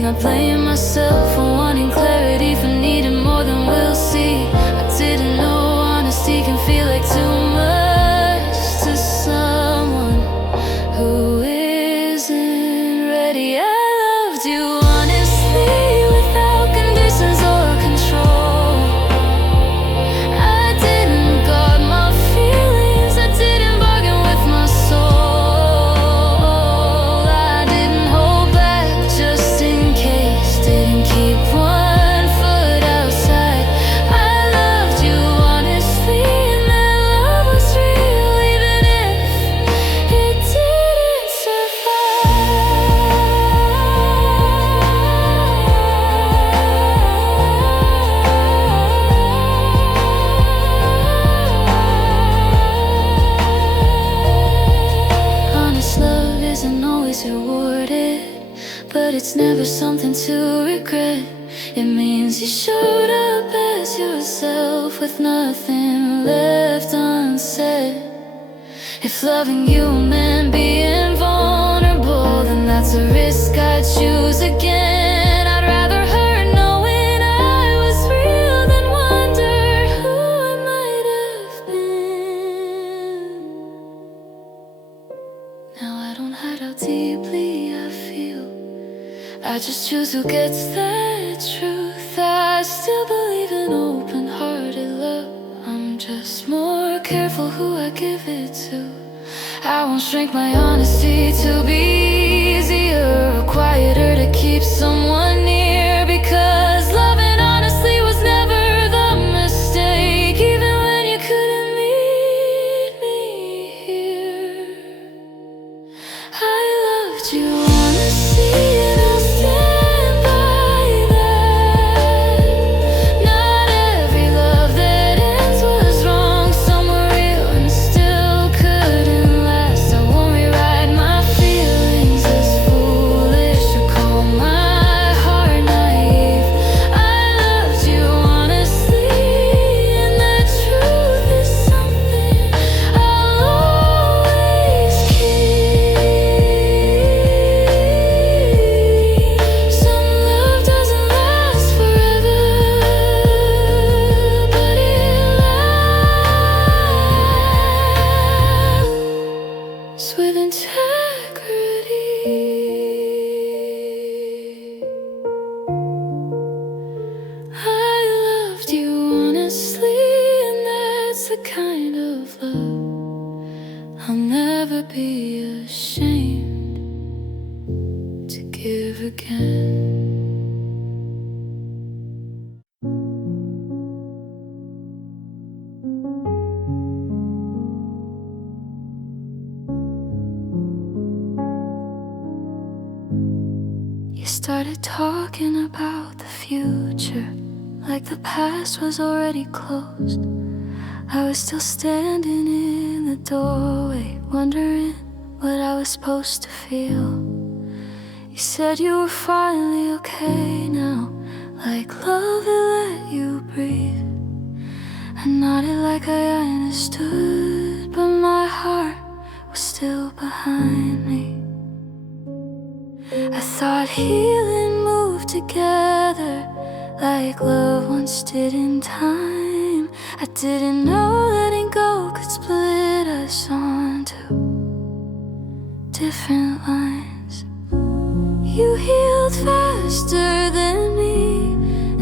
Not blaming myself for wanting clarity, for needing more than we'll see. I didn't know honesty can feel like too much to someone who isn't ready. I loved you honestly, without conditions or control. I didn't guard my feelings, I didn't bargain with my soul. I didn't hold back just in case, didn't keep one foot outside. I loved you honestly, and that love was real, even if it didn't survive. Honest love isn't always rewarded, but it's never something to regret. It means you showed up as yourself with nothing left unsaid. If loving you meant being vulnerable, then that's a risk I'd choose again. I'd rather hurt knowing I was real than wonder who I might have been. Now I don't hide how deeply I feel, I just choose who gets that truth. I still believe in open-hearted love, I'm just more careful who I give it to. I won't shrink my honesty to be easier or quieter to keep someone near, because loving honestly was never the mistake, even when you couldn't meet me here. I loved you honestly, and I'll stand by that. Not every love that ends was wrong, some were real and still couldn't last. I won't rewrite my feelings as foolish or call my heart naive. I loved you honestly, and that truth is something I'll always keep. Some love doesn't last forever, but it lasts with integrity. I loved you honestly, and that's the kind of love I'll never be ashamed to give again. You started talking about the future, like the past was already closed. I was still standing in the doorway, wondering what I was supposed to feel. You said you were finally okay now, like love had let you breathe. I nodded like I understood, but my heart was still behind me. I thought healing moved together, like love once did in time. I didn't know letting go could split us onto different lines. You healed faster than me,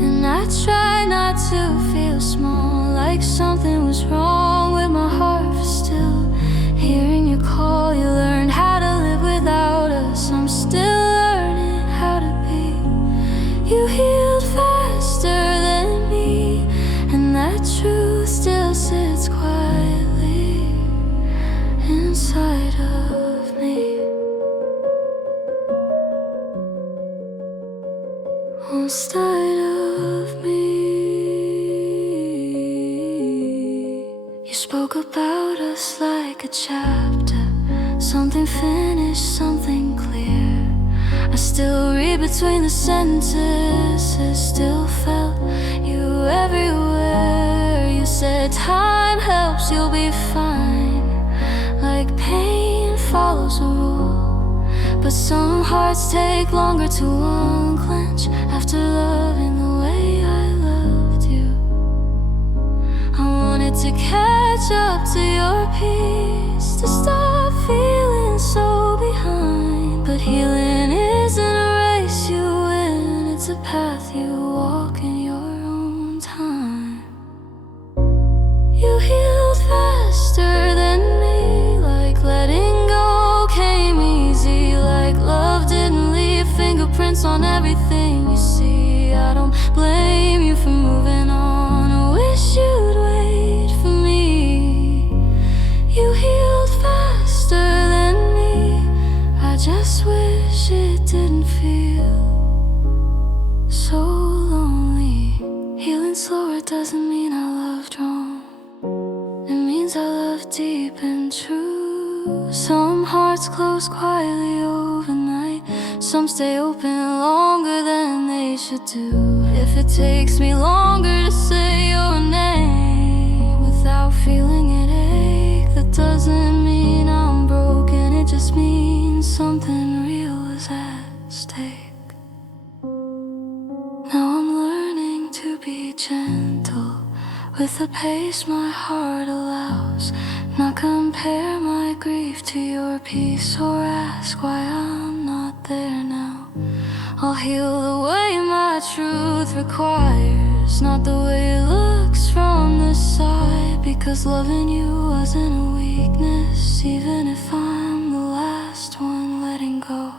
and I tried not to feel small, like something was wrong with my heart for still hearing your call. You learned how to live without us, I'm still learning how to be. You healed faster than me, and that truth still sits quietly inside of me. Inside of me. You spoke about us like a chapter, something finished, something clear. I still read between the sentences, still felt you everywhere. You said time helps, you'll be fine, like pain follows a rule. But some hearts take longer to unclench. to catch up to your peace, to stop feeling so behind. But healing isn't a race you win, it's a path you walk in your own time. You healed faster than me, like letting go came easy, like love didn't leave fingerprints on everything you see. I don't blame you for moving on, I wish you'd wait for me. You healed faster than me, I just wish it didn't feel so lonely. Healing slower doesn't mean I loved wrong, it means I love deep and true. Some hearts close quietly overnight, some stay open longer than they should do. If it takes me longer to say your name without feeling it ache, that doesn't mean I'm broken, it just means something real is at stake. Now I'm learning to be gentle with the pace my heart allows, not compare my grief to your peace or ask why I'm not there now. I'll heal the way my truth requires, not the way it looks from the side, because loving you wasn't a weakness, even if I'm the last one letting go.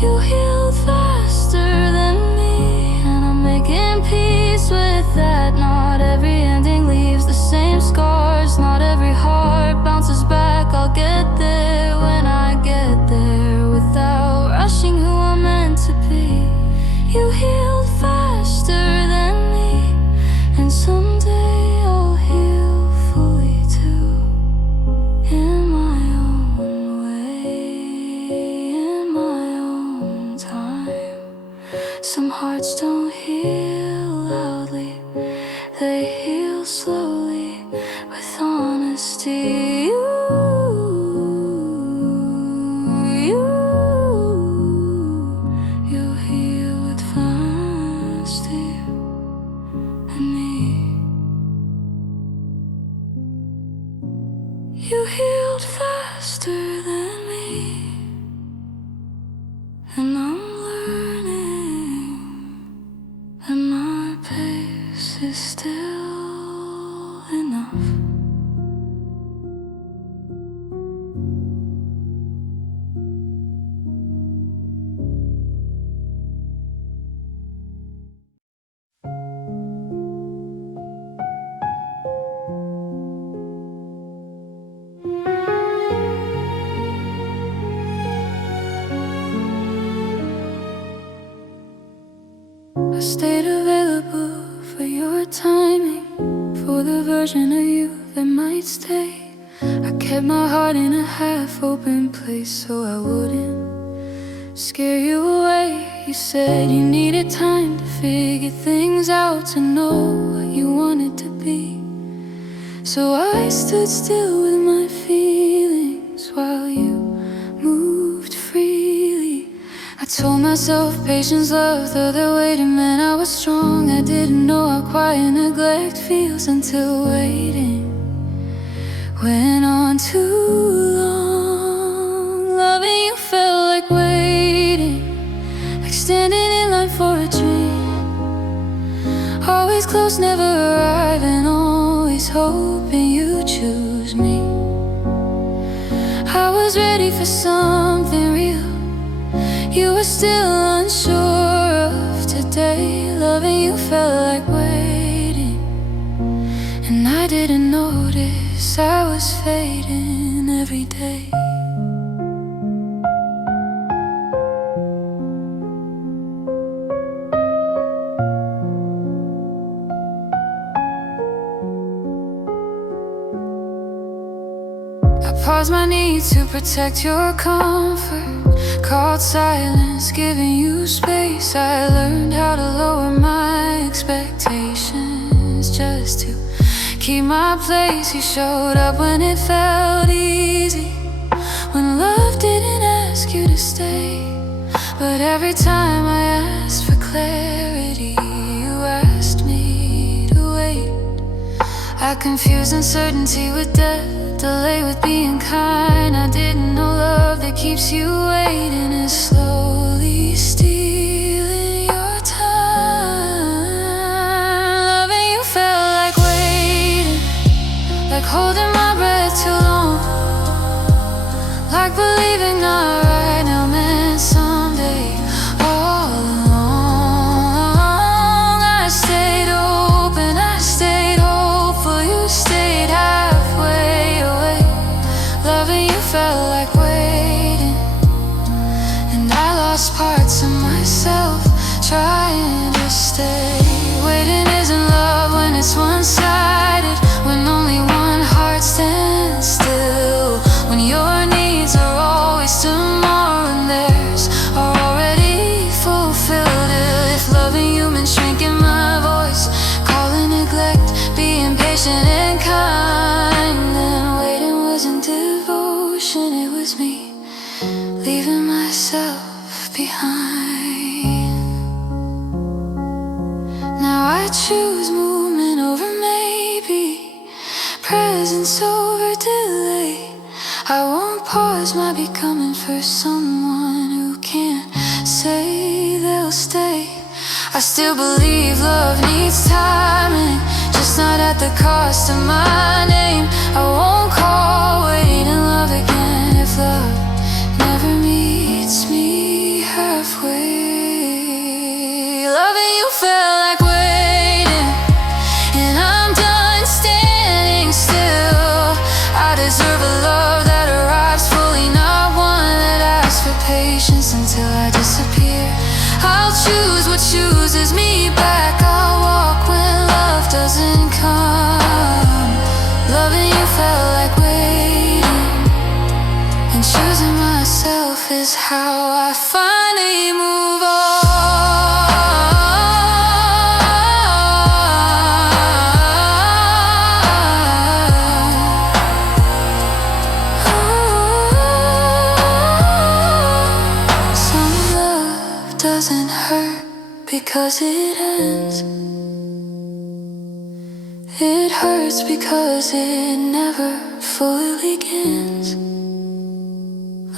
You healed faster than me, and I'm making peace with that. Not every ending leaves the same scars, not every heart bounces back. I'll get there when I get there, without rushing who I'm meant to be. You healed faster than me, and someday I'll heal fully too, in my own way, in my own time. Some hearts don't heal loudly, they heal slowly with honesty. You heal with honesty and me. You healed faster than me, and I'm learning that my pace is still enough. I stayed available for your timing, for the version of you that might stay. I kept my heart in a half-open place so I wouldn't scare you away. You said you needed time to figure things out, to know what you wanted to be. So I stood still with my feelings while you moved freely. I told myself patience, love, though the waiting meant I was strong. I didn't know how quiet neglect feels until waiting went on too long. Loving you felt like waiting, like standing in line for a dream. Always close, never arriving, always hoping you choose me. I was ready for something real, you were still unsure of today. Loving you felt like waiting, and I didn't notice I was fading every day. I paused my need to protect your comfort, called silence, giving you space. I learned how to lower my expectations just to keep my place. You showed up when it felt easy, when love didn't ask you to stay. But every time I asked for clarity, you asked I confused uncertainty with death, delay with being kind. I didn't know love that keeps you waiting is slowly stealing your time. Loving you felt like waiting, like holding my breath too long, like believing not right now meant someday. All along I stayed open, I stayed hopeful, you stayed halfway away. Loving you felt like waiting, and I lost parts of myself trying to stay. Waiting isn't love when it's one-sided, when only one heart stands still, when your needs are always tomorrow and theirs are already fulfilled. If loving you meant shrinking my voice, calling neglect, being patient and kind, then waiting wasn't devotion, it was me leaving myself behind. Now I choose movement over maybe, presence over delay. I won't pause my becoming for someone who can't say they'll stay. I still believe love needs timing, just not at the cost of my name. I won't call waiting love again if love never meets me halfway. Loving you felt like waiting, and I'm done standing still. I deserve a love that arrives fully, not one that asks for patience until I disappear. I'll choose what chooses me back, I'll walk when love doesn't come. Loving you felt like waiting, and choosing myself is how I finally move on. Doesn't hurt because it ends. It hurts because it never fully begins.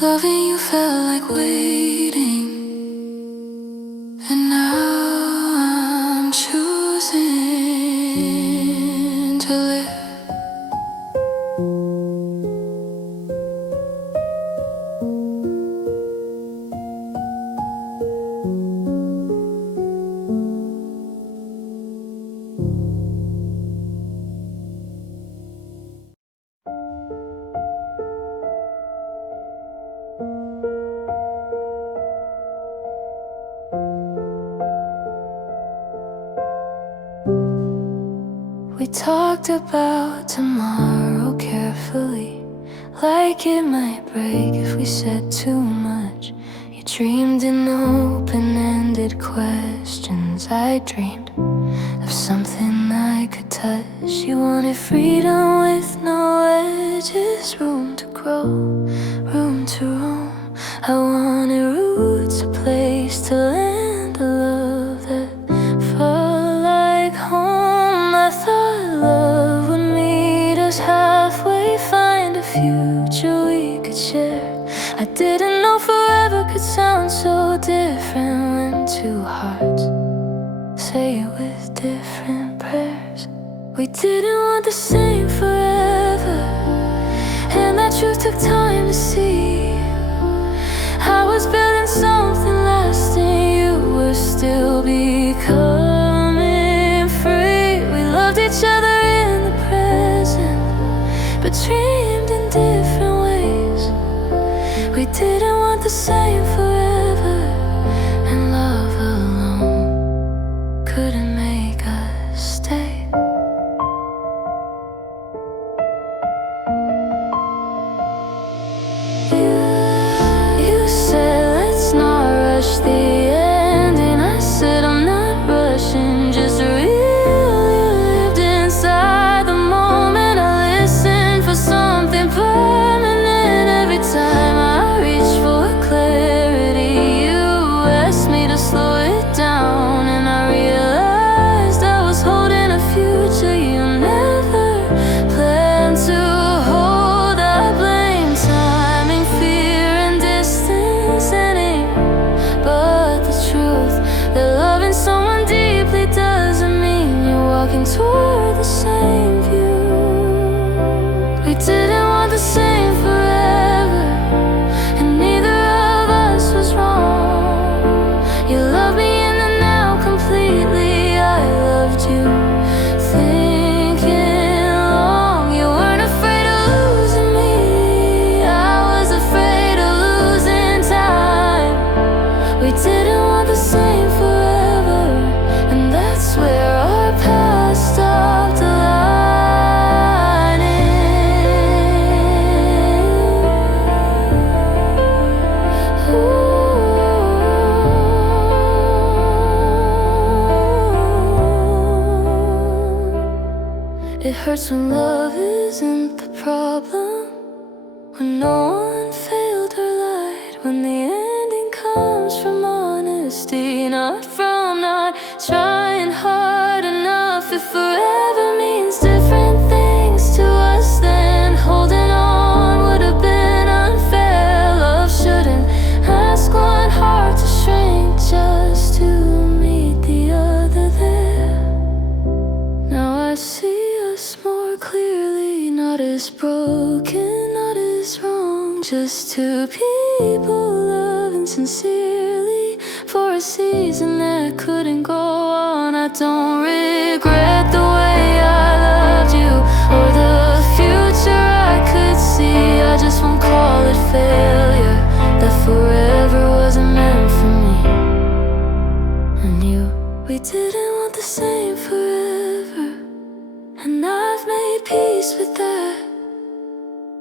Loving you felt like waiting, and now I'm choosing to live. We talked about tomorrow carefully, like it might break if we said too much. You dreamed in open-ended questions. I dreamed of something I could touch. You wanted freedom with no edges, room to grow, room to roam. I wanted roots, a place to land, a love that felt like home. I thought love would meet us halfway, find a future we could share. I didn't know forever could sound so different when two hearts say it with different prayers. We didn't want the same forever, and that truth took time to see. I was building something lasting, you were still becoming free. We loved each other in the present, but dreamed in different ways. We didn't want the same forever, and love alone couldn't make us stay. You said let's not rush the end, and I said I'm not rushing, just real. You lived inside the moment. I listened for something permanent. Every time I reached for clarity, you asked me to slow it down, and I realized I was holding a future you never toward the same view. We didn't want the same forever, and neither of us was wrong. You love me in the now completely, I loved you thinking long. You weren't afraid of losing me, I was afraid of losing time. We didn't want the same forever, and that's where our paths stopped aligning. It hurts when love isn't the problem, when no one failed or lied, when the ending comes from honesty, not from not trying hard enough. If forever means different things to us, then holding on would have been unfair. Love shouldn't ask one heart to shrink just to meet the other there. Now I see us more clearly, not as broken, not as wrong, just two people loving sincerely for a season that couldn't go on. I don't regret the way I loved you or the future I could see. I just won't call it failure, that forever wasn't meant for me and you. We didn't want the same forever, and I've made peace with that.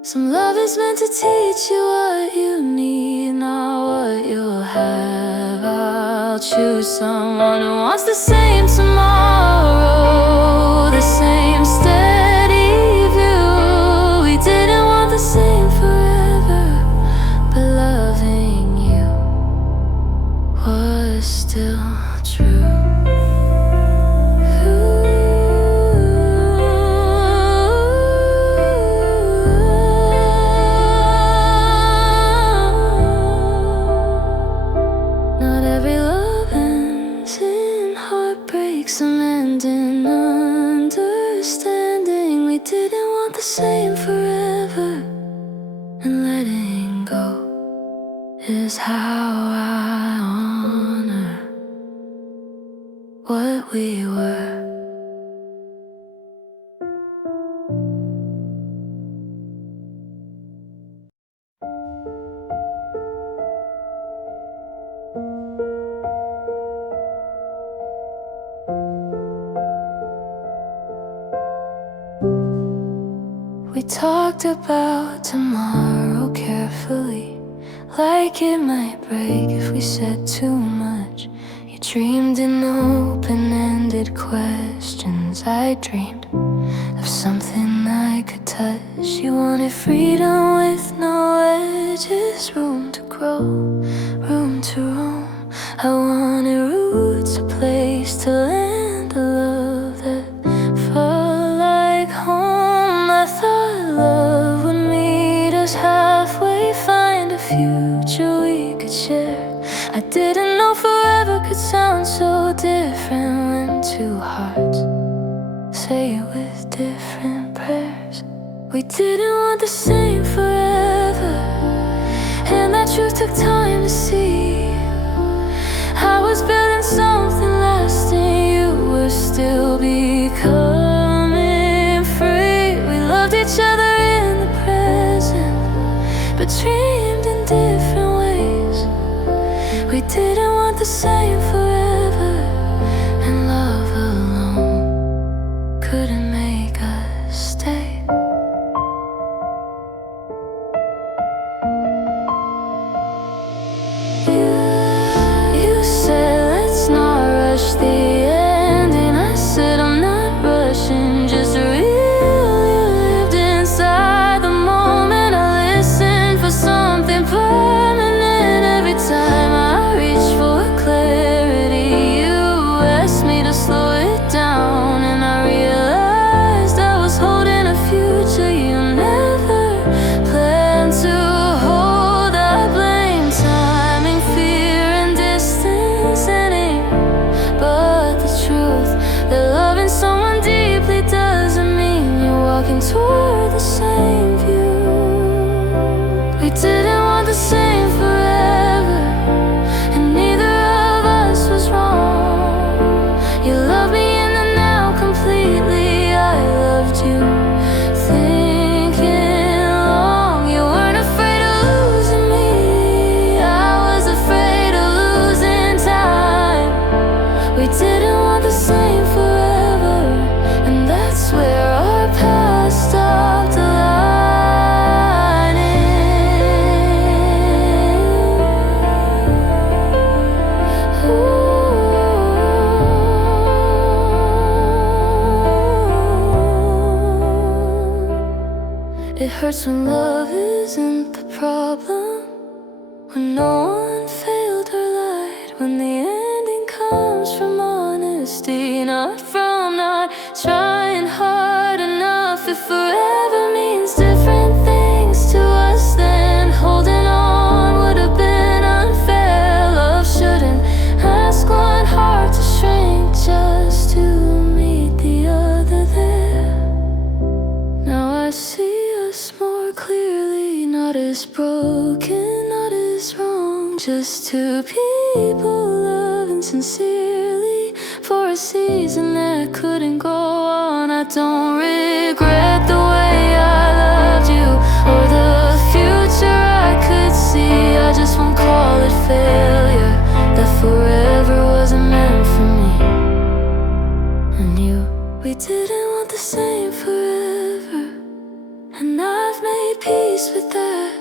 Some love is meant to teach you what you need, not what you'll have. I'll choose someone who wants the same tomorrow, the same steady view. We didn't want the same forever, but loving you was still true. Some end in understanding. We didn't want the same forever, and letting go is how I honor what we were. We talked about tomorrow carefully, like it might break if we said too much. You dreamed in open-ended questions. I dreamed of something I could touch. You wanted freedom with no edges, room to grow, room to roam. I wanted roots, a place to land, a love that felt like home. I thought love would meet us halfway, find a future we could share. I didn't know forever could sound so different when two hearts say it with different prayers. We didn't want the same forever, and that truth took time to see. I was building something lasting, you were still becoming free. We loved each other in the present, but dreamed in different ways. We didn't want the same forever, and love alone couldn't make us stay. You said let's not rush the end, and I said I'm not rushing, just real. You lived inside the moment. I listened for something permanent every time I reached for clarity. hurts when love isn't the problem, when no one failed or lied, when the ending comes from honesty, not from not trying hard enough. If forever means different things to us, then holding on would have been unfair. Love shouldn't ask one heart to shrink just to meet the other there. Now I see us more clearly, not as broken, not as wrong, just two people loving sincerely for a season that couldn't go on. I don't regret the way I loved you or the future I could see. I just won't call it failure, that forever wasn't meant for me and you. We didn't want the same forever, and I've made peace with that.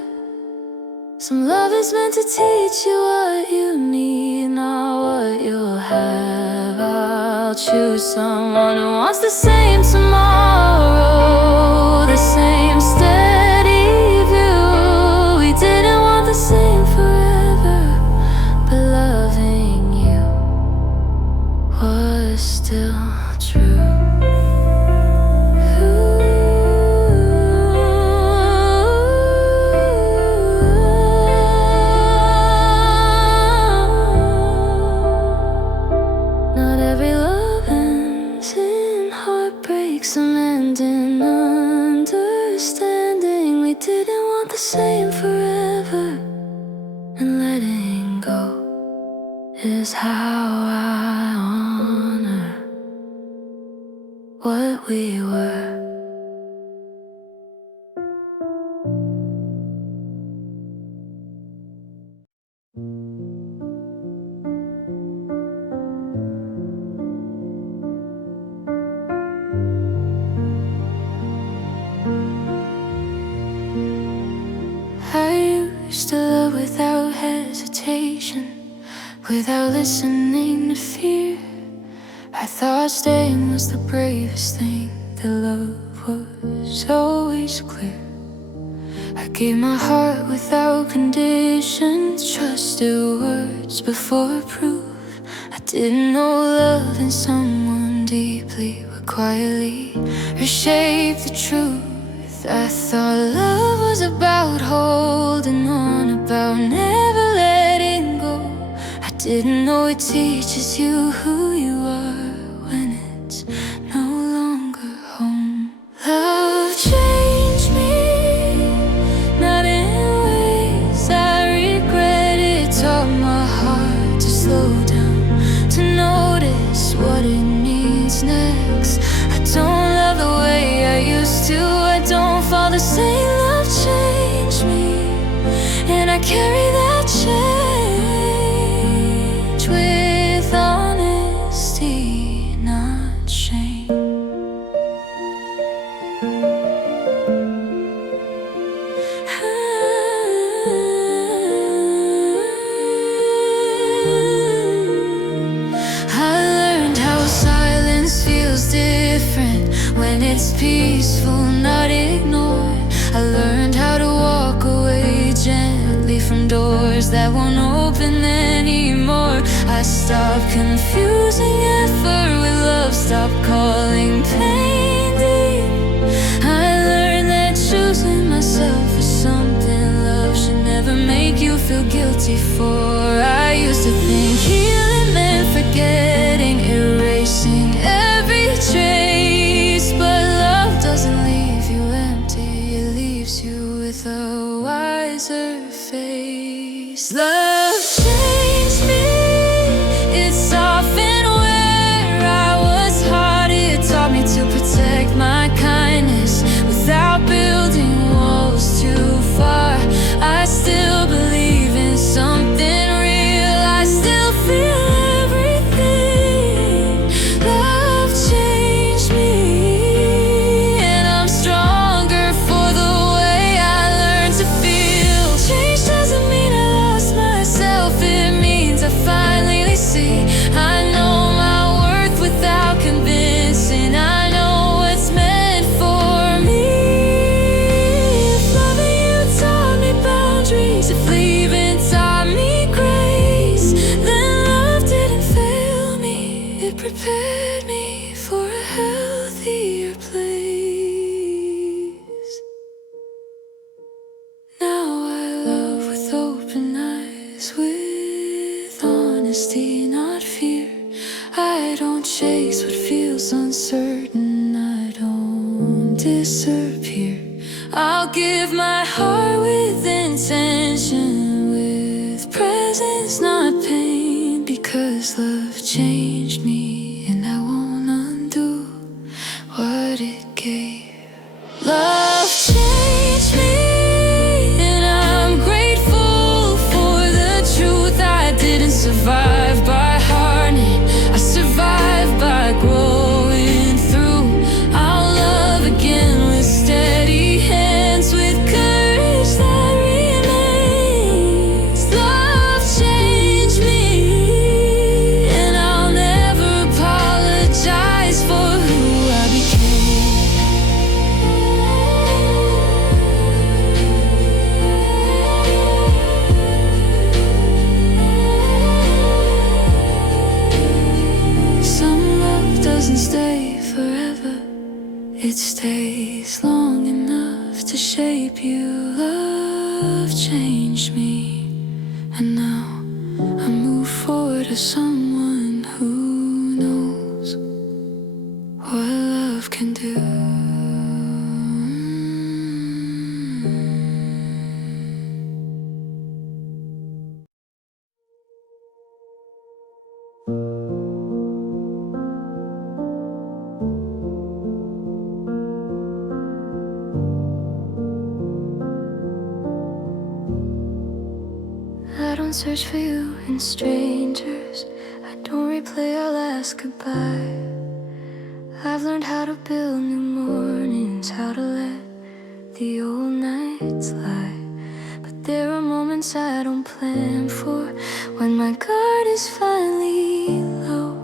Some love is meant to teach you what you need, not what you'll have. I'll choose someone who wants the same tomorrow, the same steady view. We didn't want the same forever, but loving you was still true. Some ending understanding. We didn't want the same forever, and letting go is how I honor what we were. I used to love without hesitation, without listening to fear. I thought staying was the bravest thing, that love was always clear. I gave my heart without conditions, trusted words before proof. I didn't know loving someone deeply would quietly reshape the truth. I thought love was about holding on, about never letting go. I didn't know it teaches you who you are when it's no longer home. Love changed me, not in ways I regret. It taught my heart to slow down, to notice what it needs next. I don't love the way I used to, I don't fall the same. Love changed me, and I carry that change with honesty, not shame. I learned how silence feels different when it's peaceful, not ignored. I learned how to walk away gently from doors that won't open anymore. I stopped confusing effort with love, stopped calling pain deep. I learned that choosing myself is something love should never make you feel guilty for. I used to think healing meant forgetting, erasing every trace, but love doesn't leave you empty, it leaves you with a wiser face. Love changed me, it softened where I was hard. It taught me to protect my kindness without building walls too far. I still believe in something real, I still feel everything. Love changed me, and I'm stronger for the way I learned to feel. Change doesn't mean I lost myself, it honesty, not fear. I don't chase what feels uncertain. I don't disappear. I'll give my heart with intention, with presence, not pain. Because love changed me, and I won't undo what it gave. Love changed me, and I'm grateful for the truth. I didn't survive by hardening, I survived by growing through. I'll love again with steady hands, with courage that remains. Love changed me, and I'll never apologize for who I became. Doesn't stay forever, it stays long enough to shape you. Love changed me, and now I move forward as someone who knows what love can do. I don't search for you in strangers, I don't replay our last goodbye. I've learned how to build new mornings, how to let the old nights lie. But there are moments I don't plan for, when my guard is finally low,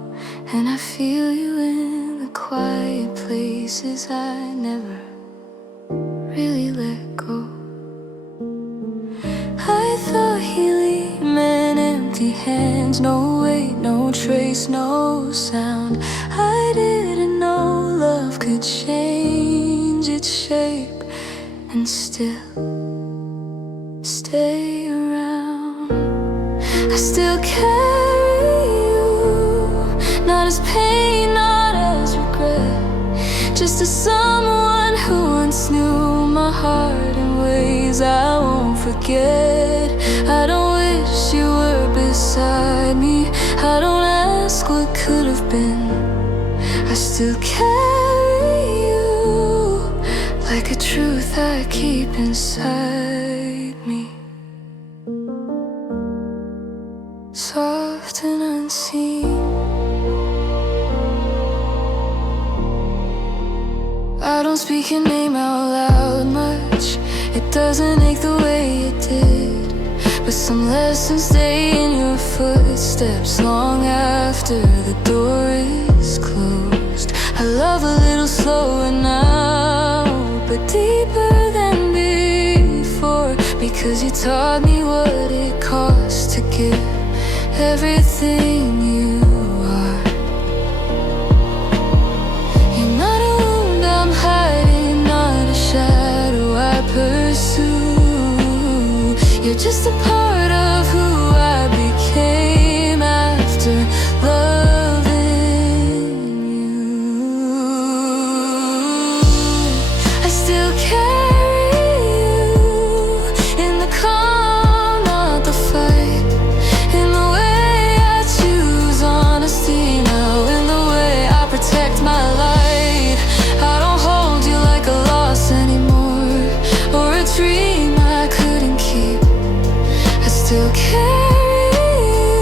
and I feel you in the quiet places I never really let go. I thought healing meant empty hands, no weight, no trace, no sound. I didn't know love could change its shape and still stay around. I still carry you, not as pain, not as regret, just as someone who once knew my heart in ways I won't forget. I don't wish you were beside me, I don't ask what could have been. I still carry you like a truth I keep inside me, soft and unseen. I don't speak your name out loud much, it doesn't ache the way it did, but some lessons stay in your footsteps long after the door is closed. I love a little slower now, but deeper than before, because you taught me what it costs to give everything you are. You're not a wound I'm hiding, not a shadow I pursue. You're just a part of who I became after loving you. I still carry you in the calm, not the fight, in the way I choose honesty now, in the way I protect my light. I don't hold you like a loss anymore, or a dream I couldn't keep. I still carry you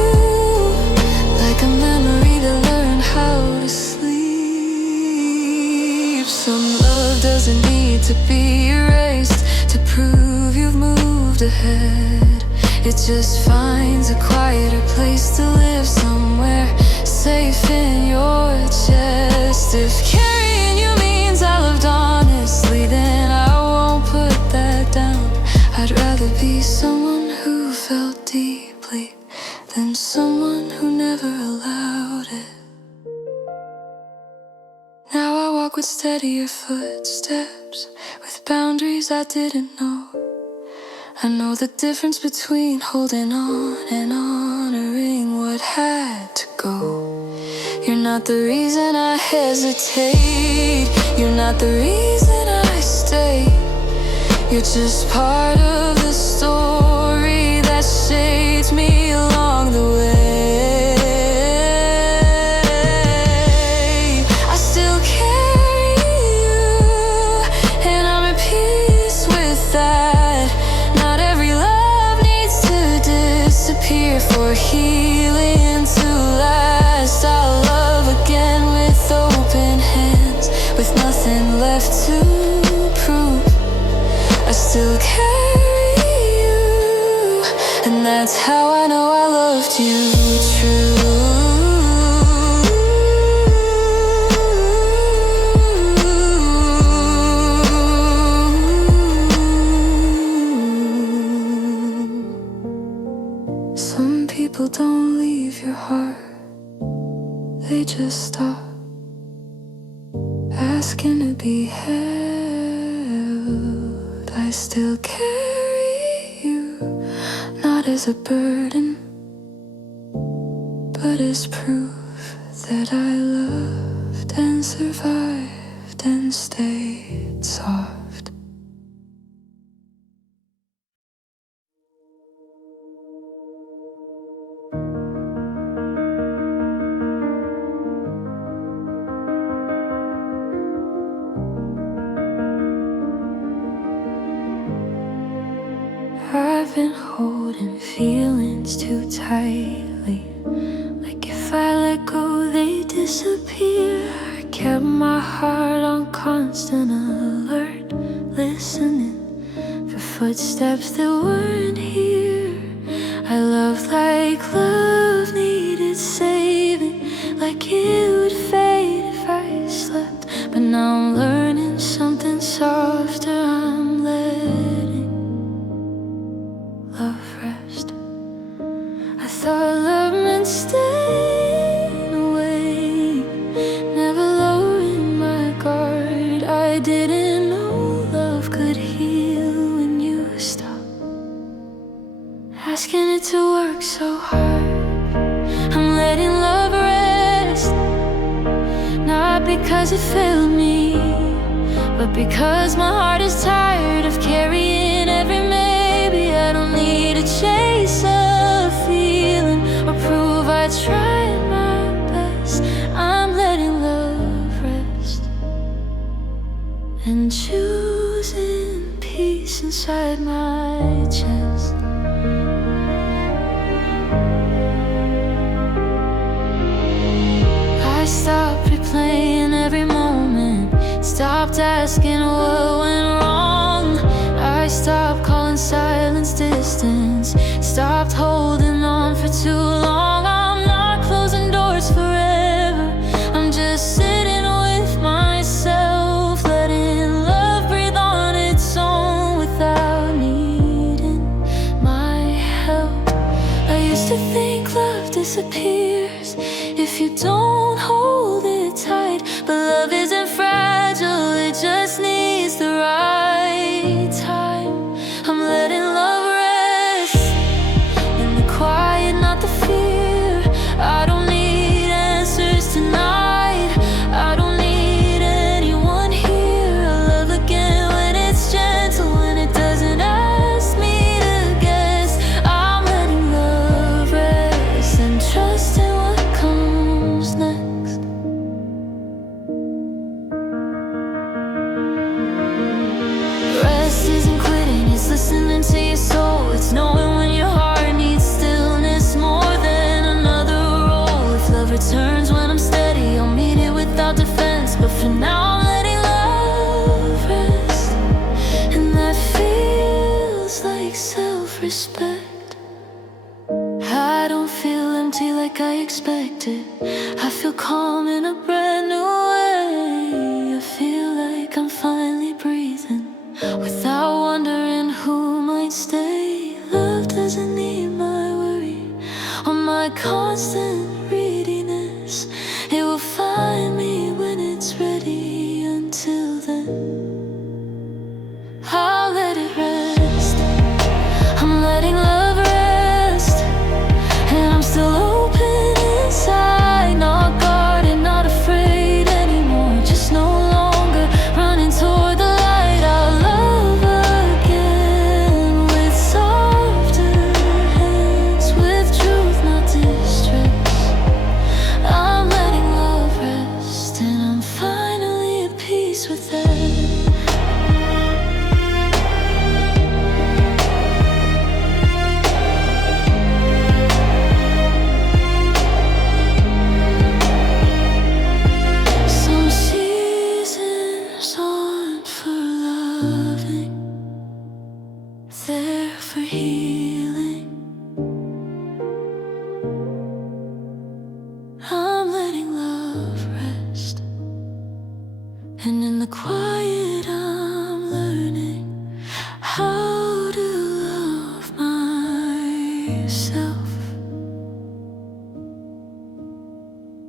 like a memory that learned how to sleep. Some love doesn't need to be erased to prove you've moved ahead. It just finds a quieter place to live, somewhere safe in your chest. If carrying you means I loved honestly, then I won't put that down. I'd rather be someone who felt deeply than someone who never allowed it. Now I walk with steadier footsteps, with boundaries I didn't know. I know the difference between holding on and honoring what happened. had to go. You're not the reason I hesitate. You're not the reason I stay. You're just part of the story that shaped me along the way. I still carry you, and I'm at peace with that. Not every love needs to disappear for healing to last. I'll love again with open hands, with nothing left to prove. I still carry you, and that's how I know I loved you true. Some people don't leave your heart, they just stop asking to be held. I still carry you, not as a burden, but as proof that I loved and survived and stayed soft. I've been holding feelings too tightly, like if I let go they disappear. I kept my heart on constant alert, listening for footsteps that weren't here. I loved like love needed saving, like it would fade if I slept. But now I'm learning something softer. I'm letting love rest. I thought love meant staying away, never lowering my guard. I didn't know love could heal when you stop asking it to work so hard. I'm letting love rest, not because it failed me, but because my heart is tired of carrying every maybe. I don't need to chase a feeling or prove I tried my best. I'm letting love rest and choosing peace inside my chest. I stopped replaying every moment, stopped asking what went wrong. I stopped calling silence distance, stopped holding on for too long. I'm not closing doors forever, I'm just sitting with myself, letting love breathe on its own without needing my help. I used to think love disappears if you don't hold it tight, but love isn't fragile, it just needs the right time. I'm letting love rest in the quiet, not the fear. I don't need answers tonight, I don't need anyone here. I love again when it's gentle, when it doesn't ask me to guess. I'm letting love rest and trusting what comes next. Rest isn't quitting, it's listening to your soul. It's knowing when your heart needs stillness more than another role. If love returns when I'm steady, I'll meet it without defense. But for now I'm letting love rest, and that feels like self-respect. I don't feel empty like I expected, I feel calm in a brand new way. I feel like I'm finally breathing without wondering who might stay. Love doesn't need my worry or my constant readiness. It will find me when it's ready. Until then, I'll let it rest. I'm letting love rest, and I'm still open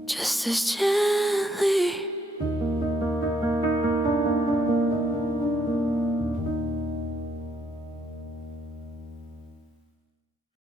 just as gently.